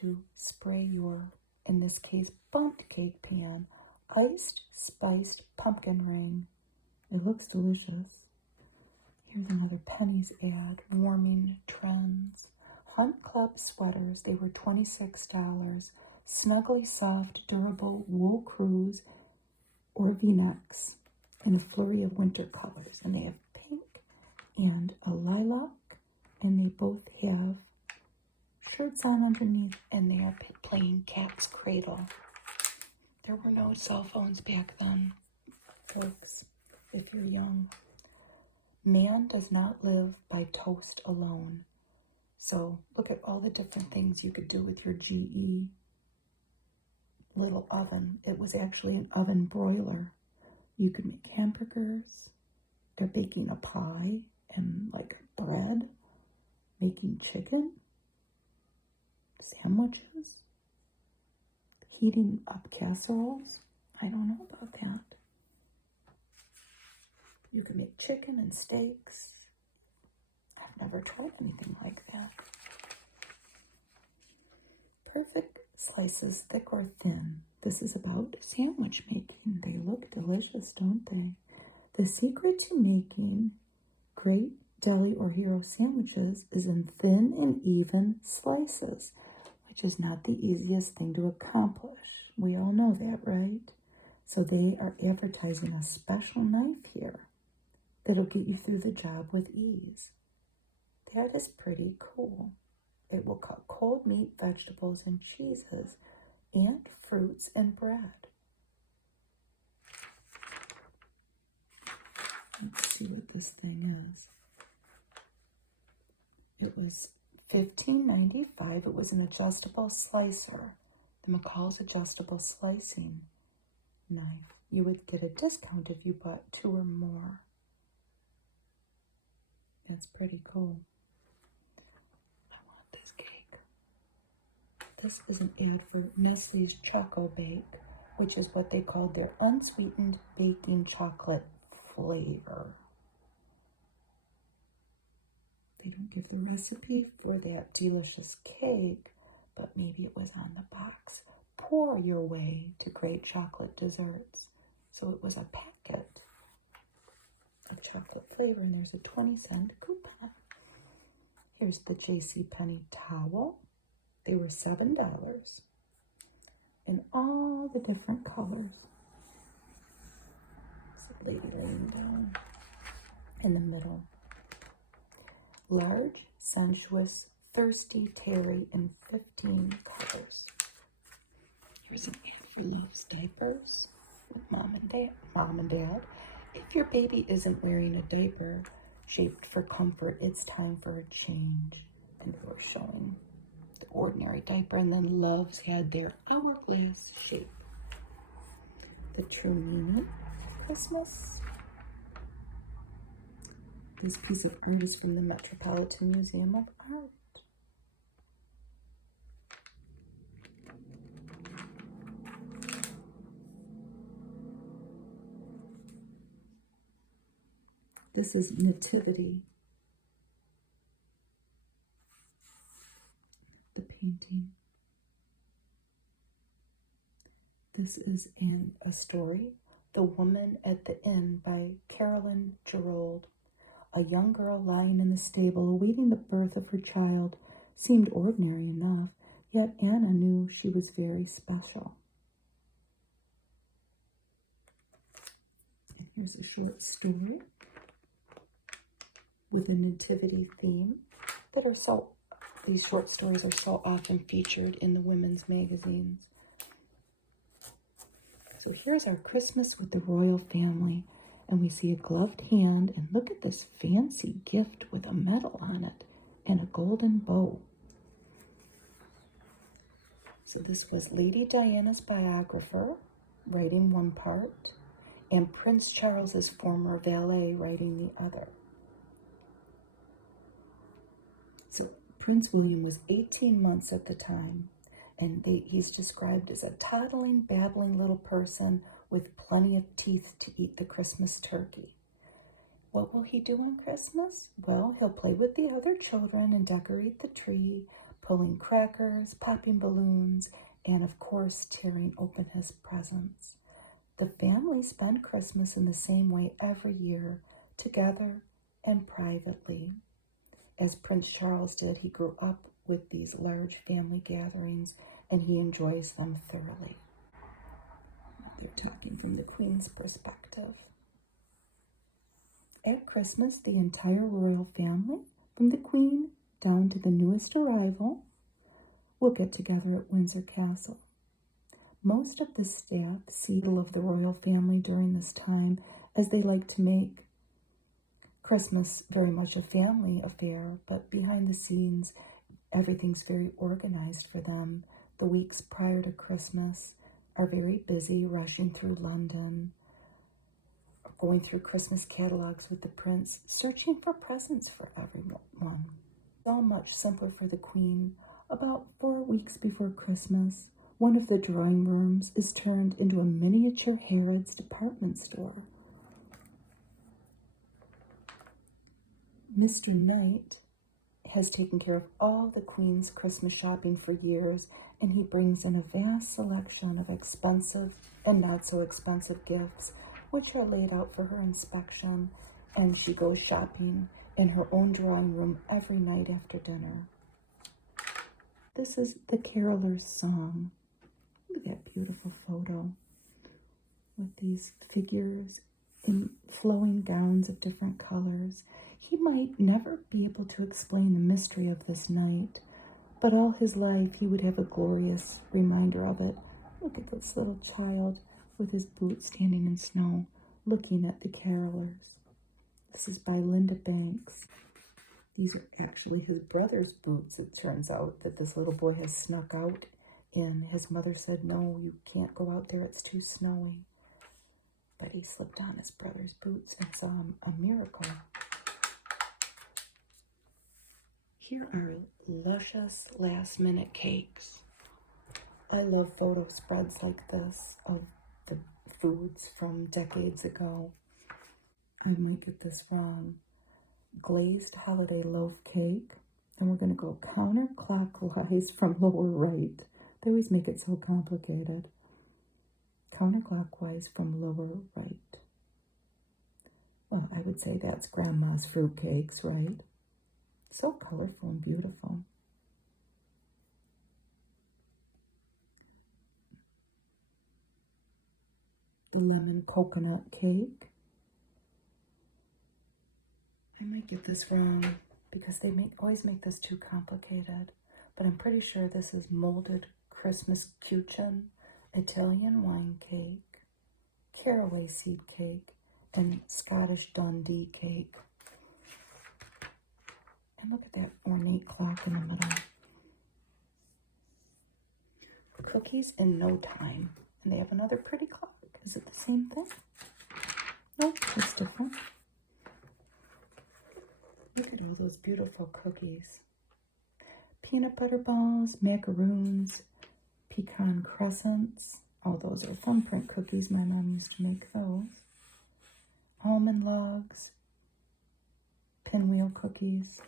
to spray your, in this case, bundt cake pan. Iced, spiced pumpkin ring. It looks delicious. Here's another Penny's ad. Warming trends. Hunt Club sweaters. They were $26. Snuggly, soft, durable wool crews or V-necks in a flurry of winter colors. And they have pink and a lilac. And they both have shirts on underneath. And they are playing Cat's Cradle. There were no cell phones back then, folks, if you're young. Man does not live by toast alone. So look at all the different things you could do with your GE little oven. It was actually an oven broiler. You could make hamburgers. They're baking a pie and like bread, making chicken, sandwiches, heating up casseroles. I don't know about that. You can make chicken and steaks. I've never tried anything like that. Perfect slices, thick or thin. This is about sandwich making. They look delicious, don't they? The secret to making great deli or hero sandwiches is in thin and even slices, which is not the easiest thing to accomplish. We all know that, right? So they are advertising a special knife here that'll get you through the job with ease. That is pretty cool. It will cut cold meat, vegetables, and cheeses, and fruits and bread. Let's see what this thing is. It was $15.95. It was an adjustable slicer. The McCall's adjustable slicing knife. You would get a discount if you bought 2 or more. That's pretty cool. I want this cake. This is an ad for Nestle's Choco Bake, which is what they called their unsweetened baking chocolate flavor. They don't give the recipe for that delicious cake, but maybe it was on the box. Pour your way to great chocolate desserts. So it was a packet of chocolate flavor, and there's a 20-cent coupon. Here's the JCPenney towel. They were $7 in all the different colors. There's a lady laying down in the middle. Large, sensuous, thirsty terry in 15 colors. Here's an ad for Lowe's diapers with mom and dad. If your baby isn't wearing a diaper shaped for comfort, it's time for a change. And we're showing the ordinary diaper, and then Love's had their hourglass shape. The true meaning of Christmas. This piece of art is from the Metropolitan Museum of Art. This is Nativity, the painting. This is in a story, The Woman at the Inn by Carolyn Gerold. A young girl lying in the stable awaiting the birth of her child seemed ordinary enough, yet Anna knew she was very special. And here's a short story. with a nativity theme that are these short stories are so often featured in the women's magazines. So here's our Christmas with the royal family, and we see a gloved hand, and look at this fancy gift with a medal on it and a golden bow. So this was Lady Diana's biographer writing one part, and Prince Charles's former valet writing the other. So Prince William was 18 months at the time, and he's described as a toddling, babbling little person with plenty of teeth to eat the Christmas turkey. What will he do on Christmas? Well, he'll play with the other children and decorate the tree, pulling crackers, popping balloons, and of course, tearing open his presents. The family spend Christmas in the same way every year, together and privately. As Prince Charles did, he grew up with these large family gatherings, and he enjoys them thoroughly. They're talking from the Queen's perspective. At Christmas, the entire royal family, from the Queen down to the newest arrival, will get together at Windsor Castle. Most of the staff see little of the royal family during this time, as they like to make Christmas very much a family affair, but behind the scenes, everything's very organized for them. The weeks prior to Christmas are very busy, rushing through London, going through Christmas catalogs with the prince, searching for presents for everyone. So much simpler for the Queen. About 4 weeks before Christmas, one of the drawing rooms is turned into a miniature Harrods department store. Mr. Knight has taken care of all the Queen's Christmas shopping for years, and he brings in a vast selection of expensive and not so expensive gifts, which are laid out for her inspection, and she goes shopping in her own drawing room every night after dinner. This is the Carolers' Song. Look at that beautiful photo with these figures in flowing gowns of different colors. He might never be able to explain the mystery of this night, but all his life he would have a glorious reminder of it. Look at this little child with his boots standing in snow, looking at the carolers. This is by Linda Banks. These are actually his brother's boots. It turns out that this little boy has snuck out in. His mother said, no, you can't go out there, it's too snowy. But he slipped on his brother's boots and saw a miracle. Here are luscious last-minute cakes. I love photo spreads like this of the foods from decades ago. I might get this wrong. Glazed holiday loaf cake. And we're going to go counterclockwise from lower right. They always make it so complicated. Counterclockwise from lower right. Well, I would say that's Grandma's fruit cakes, right? So colorful and beautiful. The lemon coconut cake. I might get this wrong because they always make this too complicated, but I'm pretty sure this is molded Christmas Kuchen, Italian wine cake, caraway seed cake, and Scottish Dundee cake. And look at that ornate clock in the middle. Cookies in no time. And they have another pretty clock. Is it the same thing? Nope, it's different. Look at all those beautiful cookies. Peanut butter balls, macaroons, pecan crescents. Oh, those are thumbprint cookies. My mom used to make those. Almond logs, pinwheel cookies.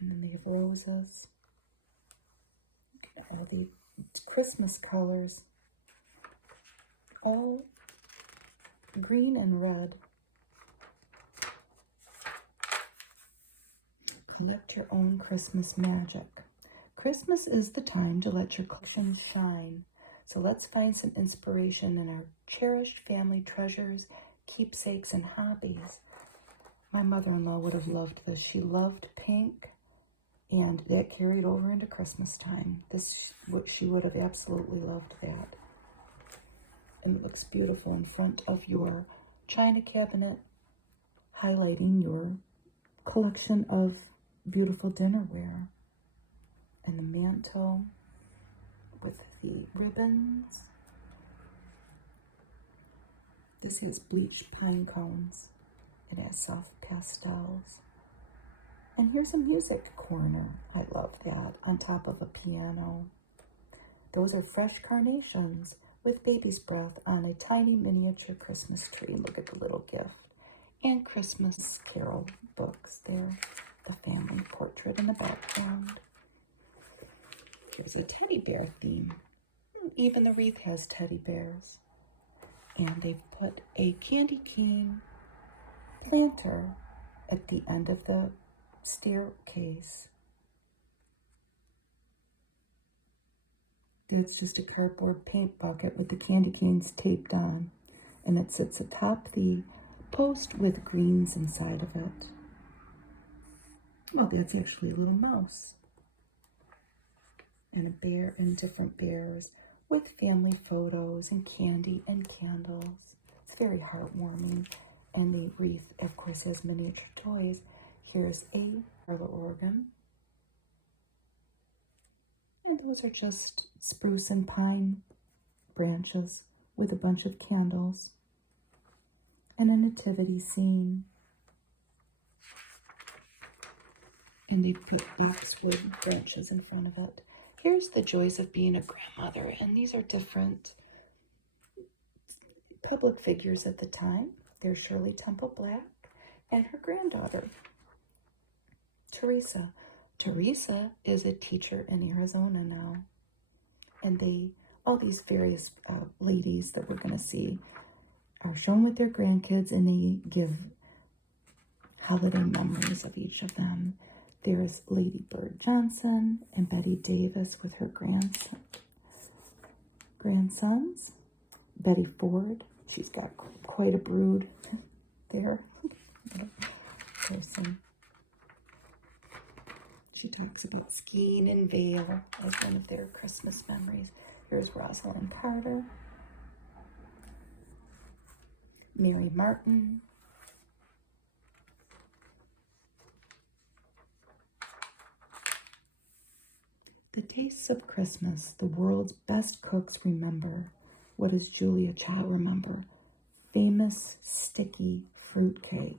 And then they have roses. Look at all the Christmas colors. All green and red. Collect your own Christmas magic. Christmas is the time to let your collections shine. So let's find some inspiration in our cherished family treasures, keepsakes, and hobbies. My mother-in-law would have loved this. She loved pink, and that carried over into Christmas time. She would have absolutely loved that. And it looks beautiful in front of your china cabinet, highlighting your collection of beautiful dinnerware. And the mantle with the ribbons. This has bleached pine cones. It has soft pastels. And here's a music corner. I love that. On top of a piano. Those are fresh carnations with baby's breath on a tiny miniature Christmas tree. Look at the little gift. And Christmas carol books there. The family portrait in the background. Here's a teddy bear theme. Even the wreath has teddy bears. And they've put a candy cane planter at the end of the staircase. That's just a cardboard paint bucket with the candy canes taped on. And it sits atop the post with greens inside of it. Well, that's actually a little mouse. And a bear and different bears with family photos and candy and candles. It's very heartwarming. And the wreath, of course, has miniature toys. Here's a parlor organ. And those are just spruce and pine branches with a bunch of candles. And a nativity scene. And they put boxwood branches in front of it. Here's the joys of being a grandmother. And these are different public figures at the time. There's Shirley Temple Black and her granddaughter, Teresa. Teresa is a teacher in Arizona now. And all these various ladies that we're going to see are shown with their grandkids, and they give holiday memories of each of them. There's Lady Bird Johnson and Betty Davis with her grandsons. Betty Ford, she's got quite a brood there. Person. She talks about skiing in Vail as one of their Christmas memories. Here's Rosalind Carter, Mary Martin, the tastes of Christmas, the world's best cooks remember. What does Julia Child remember? Famous sticky fruitcake.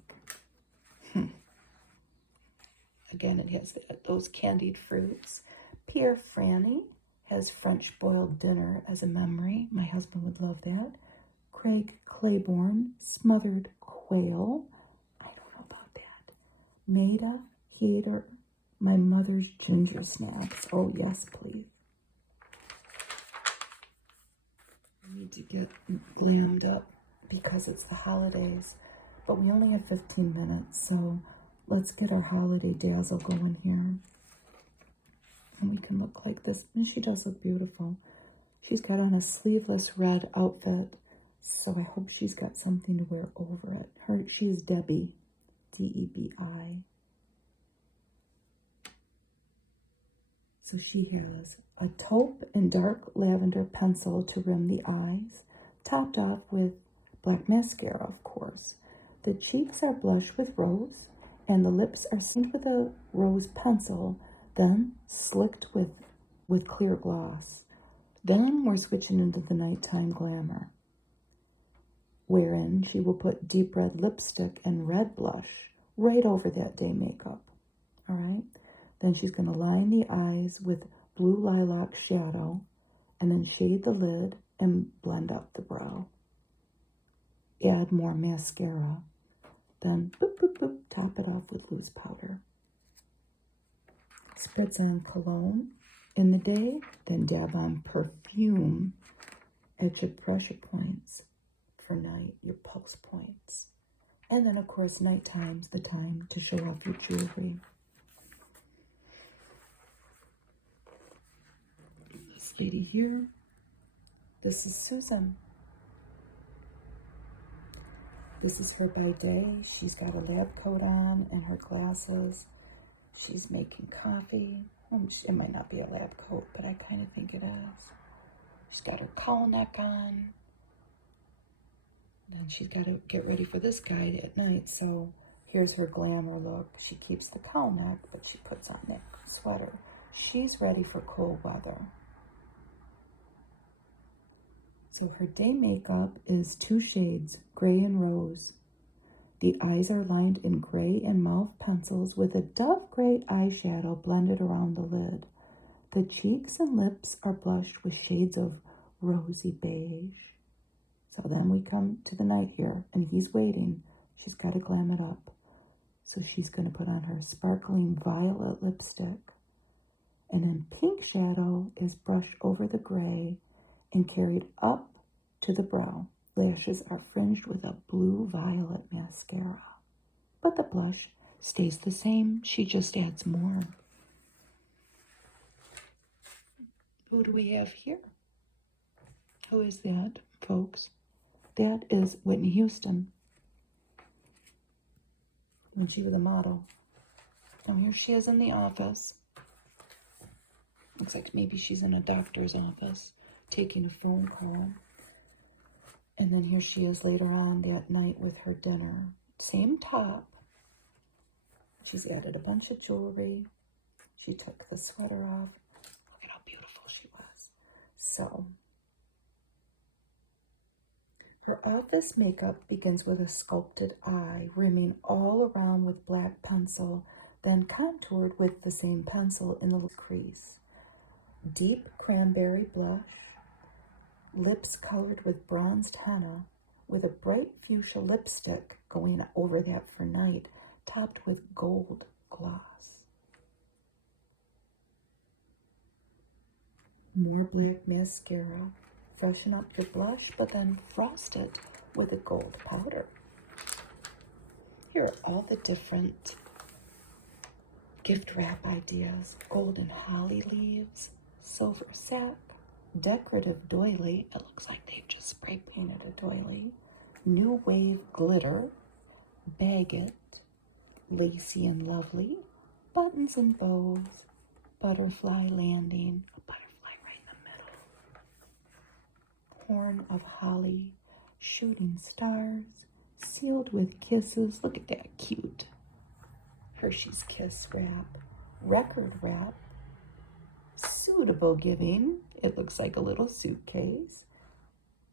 Again, it has those candied fruits. Pierre Franny has French boiled dinner as a memory. My husband would love that. Craig Claiborne, smothered quail. I don't know about that. Maida Heater, my mother's ginger snaps. Oh, yes, please. I need to get glammed up because it's the holidays. But we only have 15 minutes, so let's get our holiday dazzle going here. And we can look like this. And she does look beautiful. She's got on a sleeveless red outfit. So I hope she's got something to wear over it. She's Debbie. D-E-B-I. So she has a taupe and dark lavender pencil to rim the eyes, topped off with black mascara, of course. The cheeks are blushed with rose, and the lips are seamed with a rose pencil, then slicked with clear gloss. Then we're switching into the nighttime glamour, wherein she will put deep red lipstick and red blush right over that day makeup. All right? Then she's going to line the eyes with blue lilac shadow, and then shade the lid and blend up the brow. Add more mascara. Then boop, boop, boop, top it off with loose powder. Spritz on cologne in the day, then dab on perfume at your pressure points for night, your pulse points. And then, of course, nighttime's the time to show off your jewelry. This lady here, this is Susan. This is her by day. She's got a lab coat on and her glasses. She's making coffee. It might not be a lab coat, but I kind of think it is. She's got her cowl neck on. Then she's got to get ready for this guy at night, so here's her glamour look. She keeps the cowl neck, but she puts on that sweater. She's ready for cold weather. So her day makeup is 2 shades, gray and rose. The eyes are lined in gray and mauve pencils with a dove gray eyeshadow blended around the lid. The cheeks and lips are blushed with shades of rosy beige. So then we come to the night here, and he's waiting. She's got to glam it up. So she's going to put on her sparkling violet lipstick. And then pink shadow is brushed over the gray and carried up to the brow. Lashes are fringed with a blue-violet mascara. But the blush stays the same. She just adds more. Who do we have here? Who is that, folks? That is Whitney Houston. When she was a model. And here she is in the office. Looks like maybe she's in a doctor's office taking a phone call. And then here she is later on that night with her dinner. Same top. She's added a bunch of jewelry. She took the sweater off. Look at how beautiful she was. So, her office makeup begins with a sculpted eye, rimming all around with black pencil, then contoured with the same pencil in the crease. Deep cranberry blush, lips colored with bronzed henna, with a bright fuchsia lipstick going over that for night, topped with gold gloss. More black mascara. Freshen up your blush, but then frost it with a gold powder. Here are all the different gift wrap ideas. Golden holly leaves, silver sack, decorative doily. It looks like they've just spray painted a doily. New wave glitter, baguette, lacy and lovely, buttons and bows, butterfly landing, a butterfly right in the middle. Horn of holly, shooting stars, sealed with kisses. Look at that cute Hershey's Kiss wrap, record wrap, suitable giving. It looks like a little suitcase.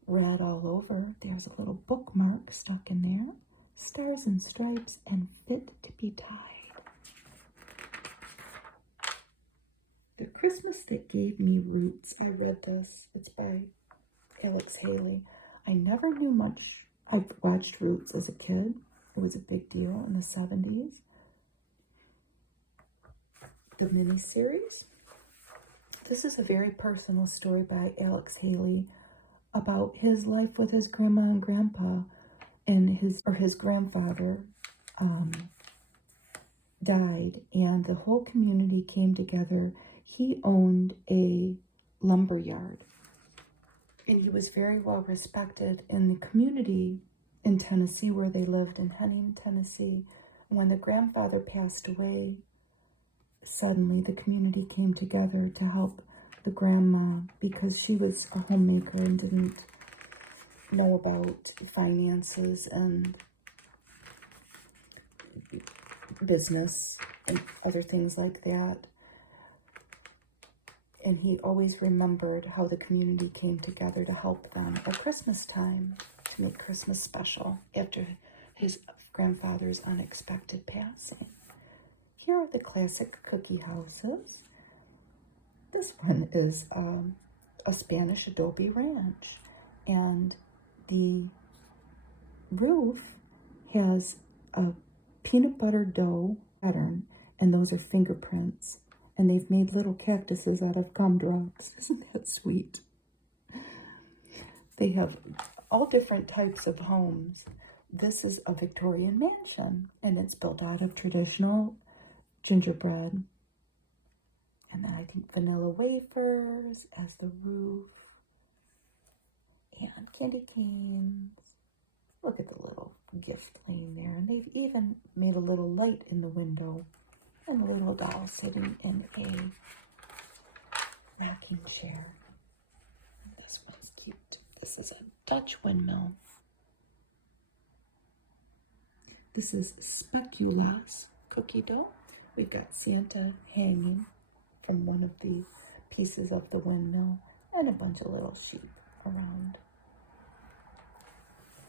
Red all over. There's a little bookmark stuck in there. Stars and stripes and fit to be tied. The Christmas That Gave Me Roots. I read this. It's by Alex Haley. I never knew much. I watched Roots as a kid. It was a big deal in the 70s. The miniseries. This is a very personal story by Alex Haley about his life with his grandma and grandpa, and his grandfather died, and the whole community came together. He owned a lumber yard, and he was very well respected in the community in Tennessee where they lived, in Henning, Tennessee. When the grandfather passed away, suddenly the community came together to help the grandma because she was a homemaker and didn't know about finances and business and other things like that. And he always remembered how the community came together to help them at Christmas time to make Christmas special after his grandfather's unexpected passing. Here are the classic cookie houses. This one is a Spanish adobe ranch, and the roof has a peanut butter dough pattern, and those are fingerprints, and they've made little cactuses out of gumdrops. Isn't that sweet? They have all different types of homes. This is a Victorian mansion, and it's built out of traditional gingerbread. And then I think vanilla wafers as the roof. And candy canes. Look at the little gift laying there. And they've even made a little light in the window and a little doll sitting in a rocking chair. This one's cute. This is a Dutch windmill. This is speculaas cookie dough. We've got Santa hanging from one of the pieces of the windmill and a bunch of little sheep around.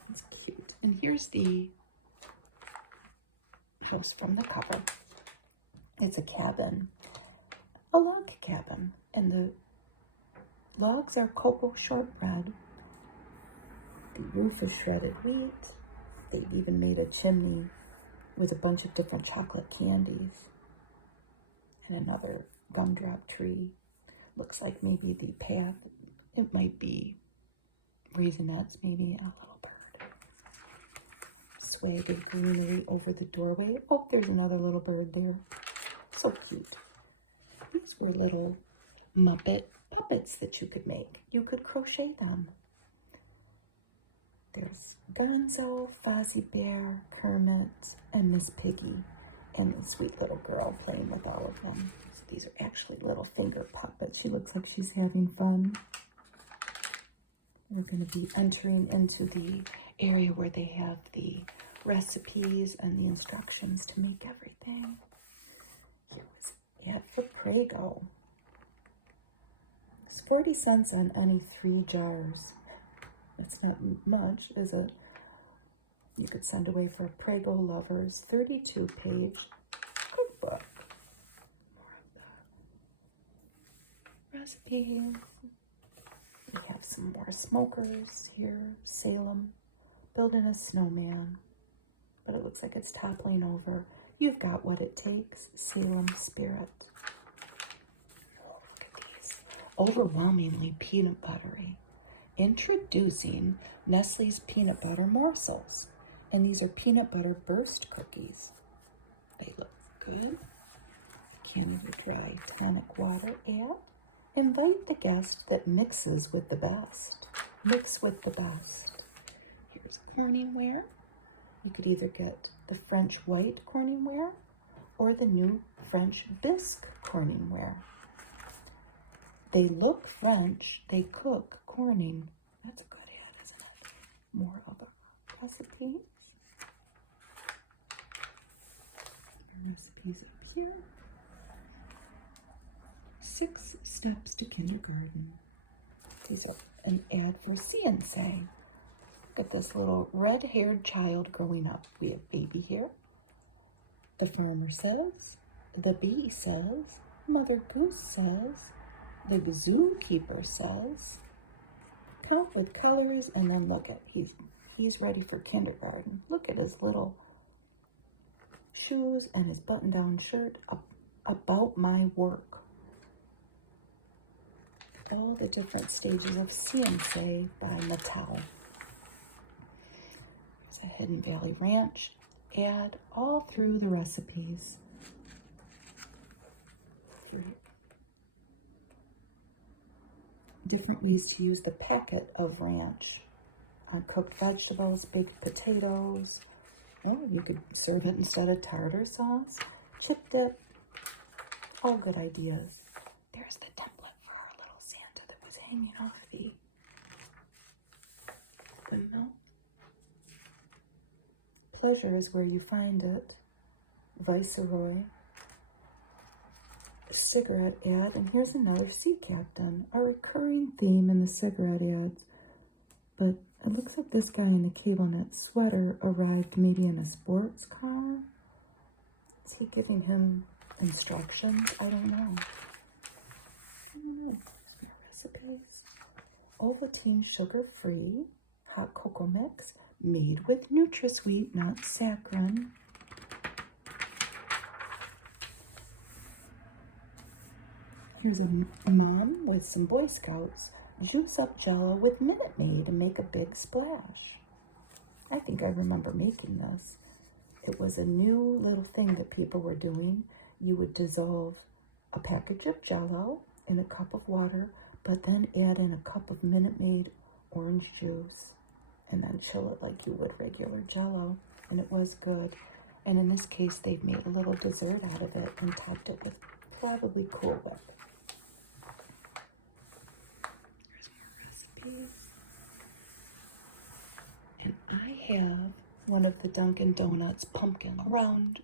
It's cute. And here's the house from the cover. It's a cabin, a log cabin, and the logs are cocoa shortbread. The roof is shredded wheat. They've even made a chimney with a bunch of different chocolate candies and another gumdrop tree. Looks like maybe the path, it might be raisinets, maybe a little bird. Swag of greenery over the doorway. Oh, there's another little bird there. So cute. These were little Muppet puppets that you could make. You could crochet them. There's Gonzo, Fozzie Bear, Kermit, and Miss Piggy, and the sweet little girl playing with all of them. So these are actually little finger puppets. She looks like she's having fun. We're going to be entering into the area where they have the recipes and the instructions to make everything. Here was an ad for Prego. It's 40 cents on any 3 jars. That's not much, is it? You could send away for a Prego Lovers 32-page cookbook. More of the recipes. We have some more smokers here. Salem, building a snowman, but it looks like it's toppling over. You've got what it takes. Salem Spirit. Oh, look at these. Overwhelmingly peanut buttery. Introducing Nestle's peanut butter morsels. And these are peanut butter burst cookies. They look good. Canada Dry tonic water ad. Invite the guest that mixes with the best. Mix with the best. Here's Corningware. You could either get the French white Corningware or the new French bisque Corningware. They look French, they cook Corning. That's a good ad, isn't it? More of a recipes. Recipes up here. 6 steps to kindergarten. These are an ad for CNC. Look at this little red-haired child growing up. We have baby here. The farmer says, the bee says, Mother Goose says, the zookeeper says. Count with colors, and then look at, he's ready for kindergarten. Look at his little shoes and his button-down shirt. About my work. All the different stages of CNC by McCall. There's a Hidden Valley Ranch ad all through the recipes. Different ways to use the packet of ranch on cooked vegetables, baked potatoes. Oh, you could serve it instead of tartar sauce, chip dip. All good ideas. There's the template for our little Santa that was hanging off the windmill. Pleasure is where you find it. Viceroy. Cigarette ad, and here's another sea captain, a recurring theme in the cigarette ads. But it looks like this guy in a cable knit sweater arrived maybe in a sports car. Is he giving him instructions? I don't know. Recipes. Ovaltine sugar-free hot cocoa mix made with NutraSweet, not saccharin. Here's a mom with some Boy Scouts. Juice up Jell-O with Minute Maid and make a big splash. I think I remember making this. It was a new little thing that people were doing. You would dissolve a package of Jell-O in a cup of water, but then add in a cup of Minute Maid orange juice and then chill it like you would regular Jell-O, and it was good. And in this case, they've made a little dessert out of it and topped it with probably Cool Whip. There's more recipes. And I have one of the Dunkin' Donuts pumpkin around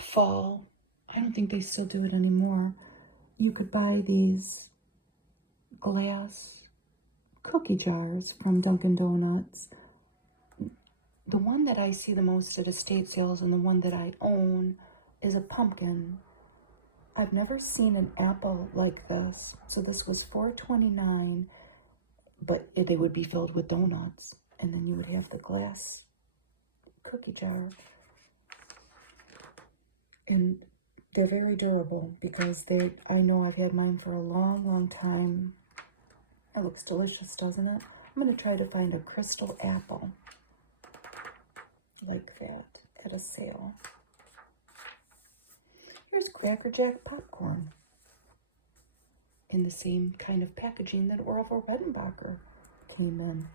fall. I don't think they still do it anymore. You could buy these glass cookie jars from Dunkin' Donuts. The one that I see the most at estate sales and the one that I own is a pumpkin. I've never seen an apple like this. So this was $4.29, but they would be filled with donuts. And then you would have the glass cookie jar. And they're very durable because I know I've had mine for a long, long time. It looks delicious, doesn't it? I'm going to try to find a crystal apple like that at a sale. Here's Cracker Jack popcorn in the same kind of packaging that Orville Redenbacher came in.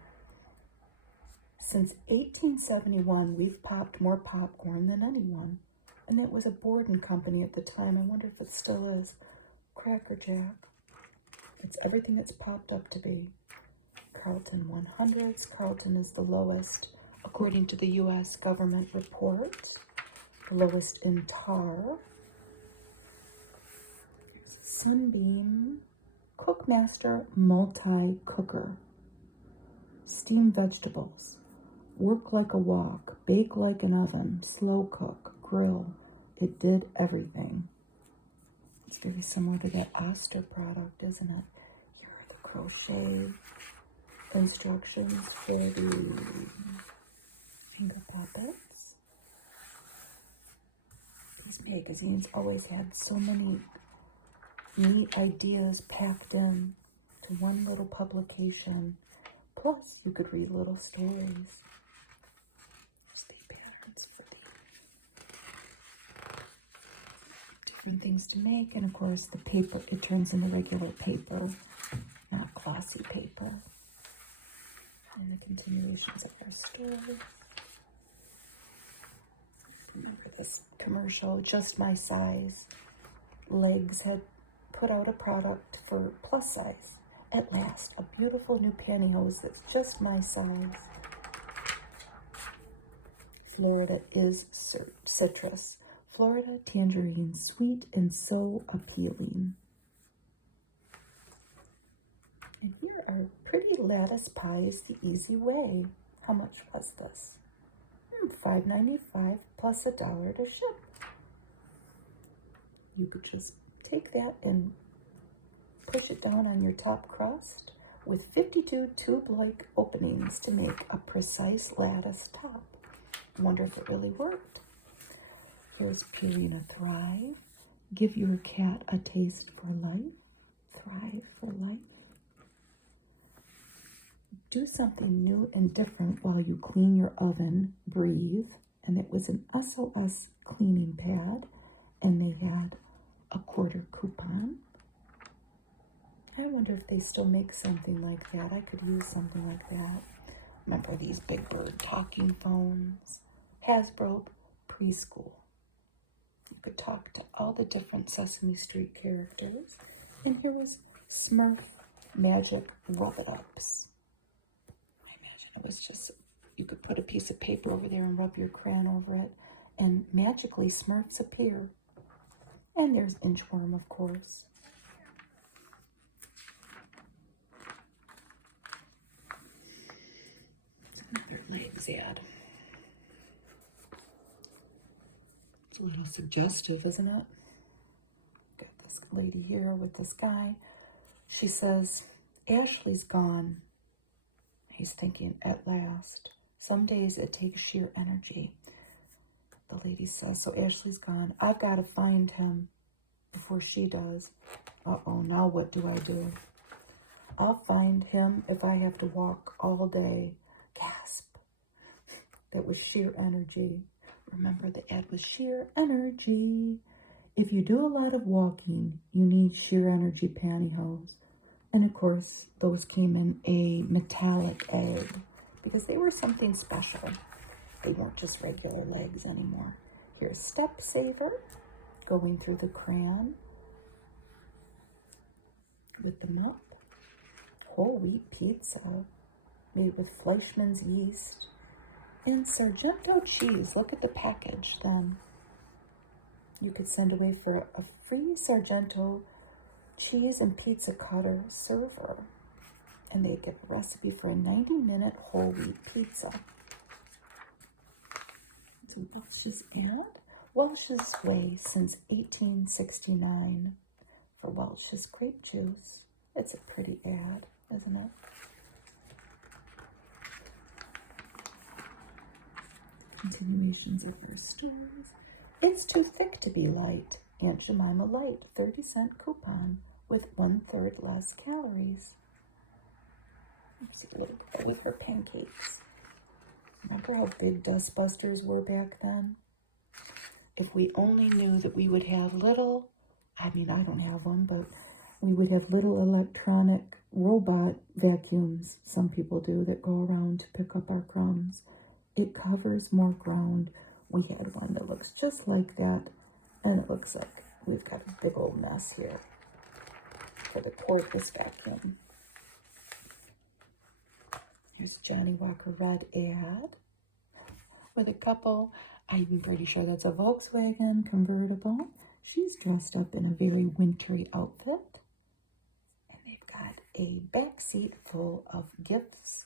Since 1871, we've popped more popcorn than anyone. And it was a Borden company at the time. I wonder if it still is. Cracker Jack. It's everything it's popped up to be. Carlton 100s. Carlton is the lowest, according to the U.S. government report. The lowest in tar. Sunbeam Cookmaster Multi-Cooker. Steam vegetables. Work like a wok. Bake like an oven. Slow cook. Grill. It did everything. It's very similar to that Oster product, isn't it? Here are the crochet instructions for the finger puppets. These magazines always had so many neat ideas packed in to one little publication. Plus, you could read little stories. There's the patterns for the different things to make. And of course, the paper, it turns into regular paper, not glossy paper. And the continuations of our story. Remember this commercial, Just My Size. Legs had put out a product for plus size. At last, a beautiful new pantyhose that's just my size. Florida is citrus. Florida tangerine, sweet and so appealing. And here are pretty lattice pies the easy way. How much was this? $5.95 plus $1 to ship. You could just take that and push it down on your top crust with 52 tube-like openings to make a precise lattice top. I wonder if it really worked. Here's Purina Thrive. Give your cat a taste for life. Thrive for life. Do something new and different while you clean your oven. Breathe. And it was an SOS cleaning pad. And they had a quarter coupon. I wonder if they still make something like that. I could use something like that. Remember these Big Bird talking phones? Hasbro Preschool. You could talk to all the different Sesame Street characters. And here was Smurf Magic Rub-It-Ups. I imagine it was just, you could put a piece of paper over there and rub your crayon over it, and magically Smurfs appear. And there's Inchworm, of course. Their legs ad. It's a little suggestive, isn't it? Got this lady here with this guy. She says, Ashley's gone. He's thinking, at last. Some days it takes sheer energy. The lady says, so Ashley's gone. I've got to find him before she does. Uh-oh, now what do I do? I'll find him if I have to walk all day. Gasp. That was sheer energy. Remember, the ad was sheer energy. If you do a lot of walking, you need sheer energy pantyhose. And of course, those came in a metallic egg. because they were something special. They weren't just regular legs anymore. Here's Step Saver going through the crayon with the Mupp. Whole wheat pizza made with Fleischmann's yeast. And Sargento cheese. Look at the package then. You could send away for a free Sargento cheese and pizza cutter server. And they get a recipe for a 90-minute whole wheat pizza. So Welch's ad. Welch's Way since 1869 for Welch's grape juice. It's a pretty ad, isn't it? Continuations of their stores. It's too thick to be light. Aunt Jemima Light, 30-cent coupon with 1/3 less calories. Let's see a little bit with her pancakes. Remember how big dustbusters were back then? If we only knew that we would have little, I don't have one, but we would have little electronic robot vacuums, some people do, that go around to pick up our crumbs. It covers more ground. We had one that looks just like that, and it looks like we've got a big old mess here for the cordless vacuum. Here's Johnny Walker Red ad with a couple. I'm pretty sure that's a Volkswagen convertible. She's dressed up in a very wintry outfit. And they've got a back seat full of gifts.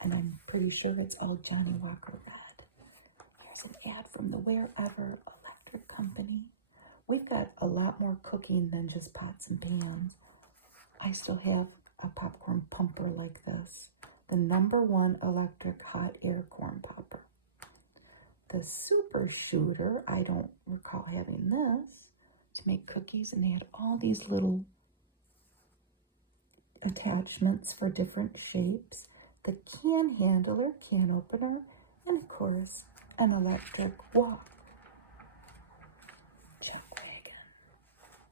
And I'm pretty sure it's all Johnny Walker Red. Here's an ad from the Wherever Electric Company. We've got a lot more cooking than just pots and pans. I still have a popcorn pumper like this. The #1 electric hot air corn popper. The Super Shooter, I don't recall having this, to make cookies, and they had all these little attachments for different shapes. The can handler, can opener, and of course, an electric wok. Chuck wagon.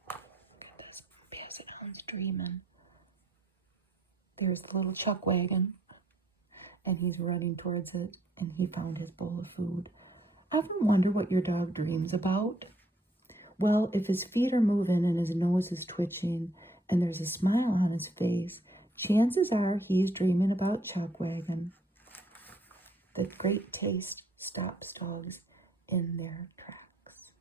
Look at this, Basset Hound's dreaming. There's the little chuck wagon, and he's running towards it, and he found his bowl of food. Ever wonder what your dog dreams about? Well, if his feet are moving and his nose is twitching and there's a smile on his face, chances are he's dreaming about chuck wagon. The great taste stops dogs in their tracks.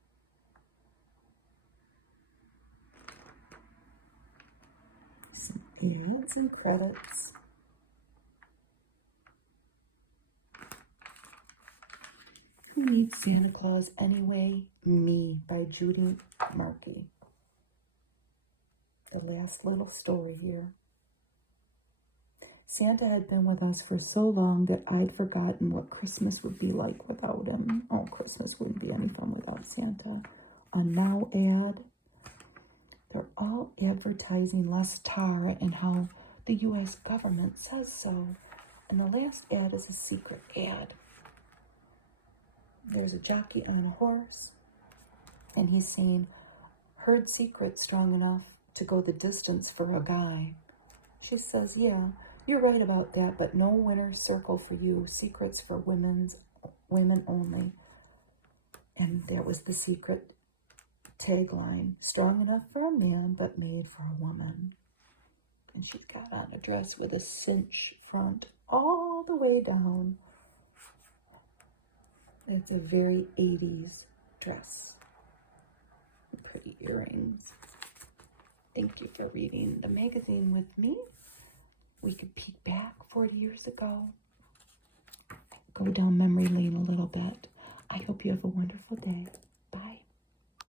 Some ads and credits. Who Needs Santa Claus Anyway? Me by Judy Markey. The last little story here. Santa had been with us for so long that I'd forgotten what Christmas would be like without him. Oh, Christmas wouldn't be any fun without Santa. A Now ad. They're all advertising less tar and how the U.S. government says so. And the last ad is a secret ad. There's a jockey on a horse, and he's saying, heard secrets strong enough to go the distance for a guy. She says, yeah, you're right about that, but no winner's circle for you. Secrets for women only. And that was the secret tagline. Strong enough for a man, but made for a woman. And she's got on a dress with a cinch front all the way down. It's a very 80s dress. Pretty earrings. Thank you for reading the magazine with me. We could peek back 40 years ago. Go down memory lane a little bit. I hope you have a wonderful day.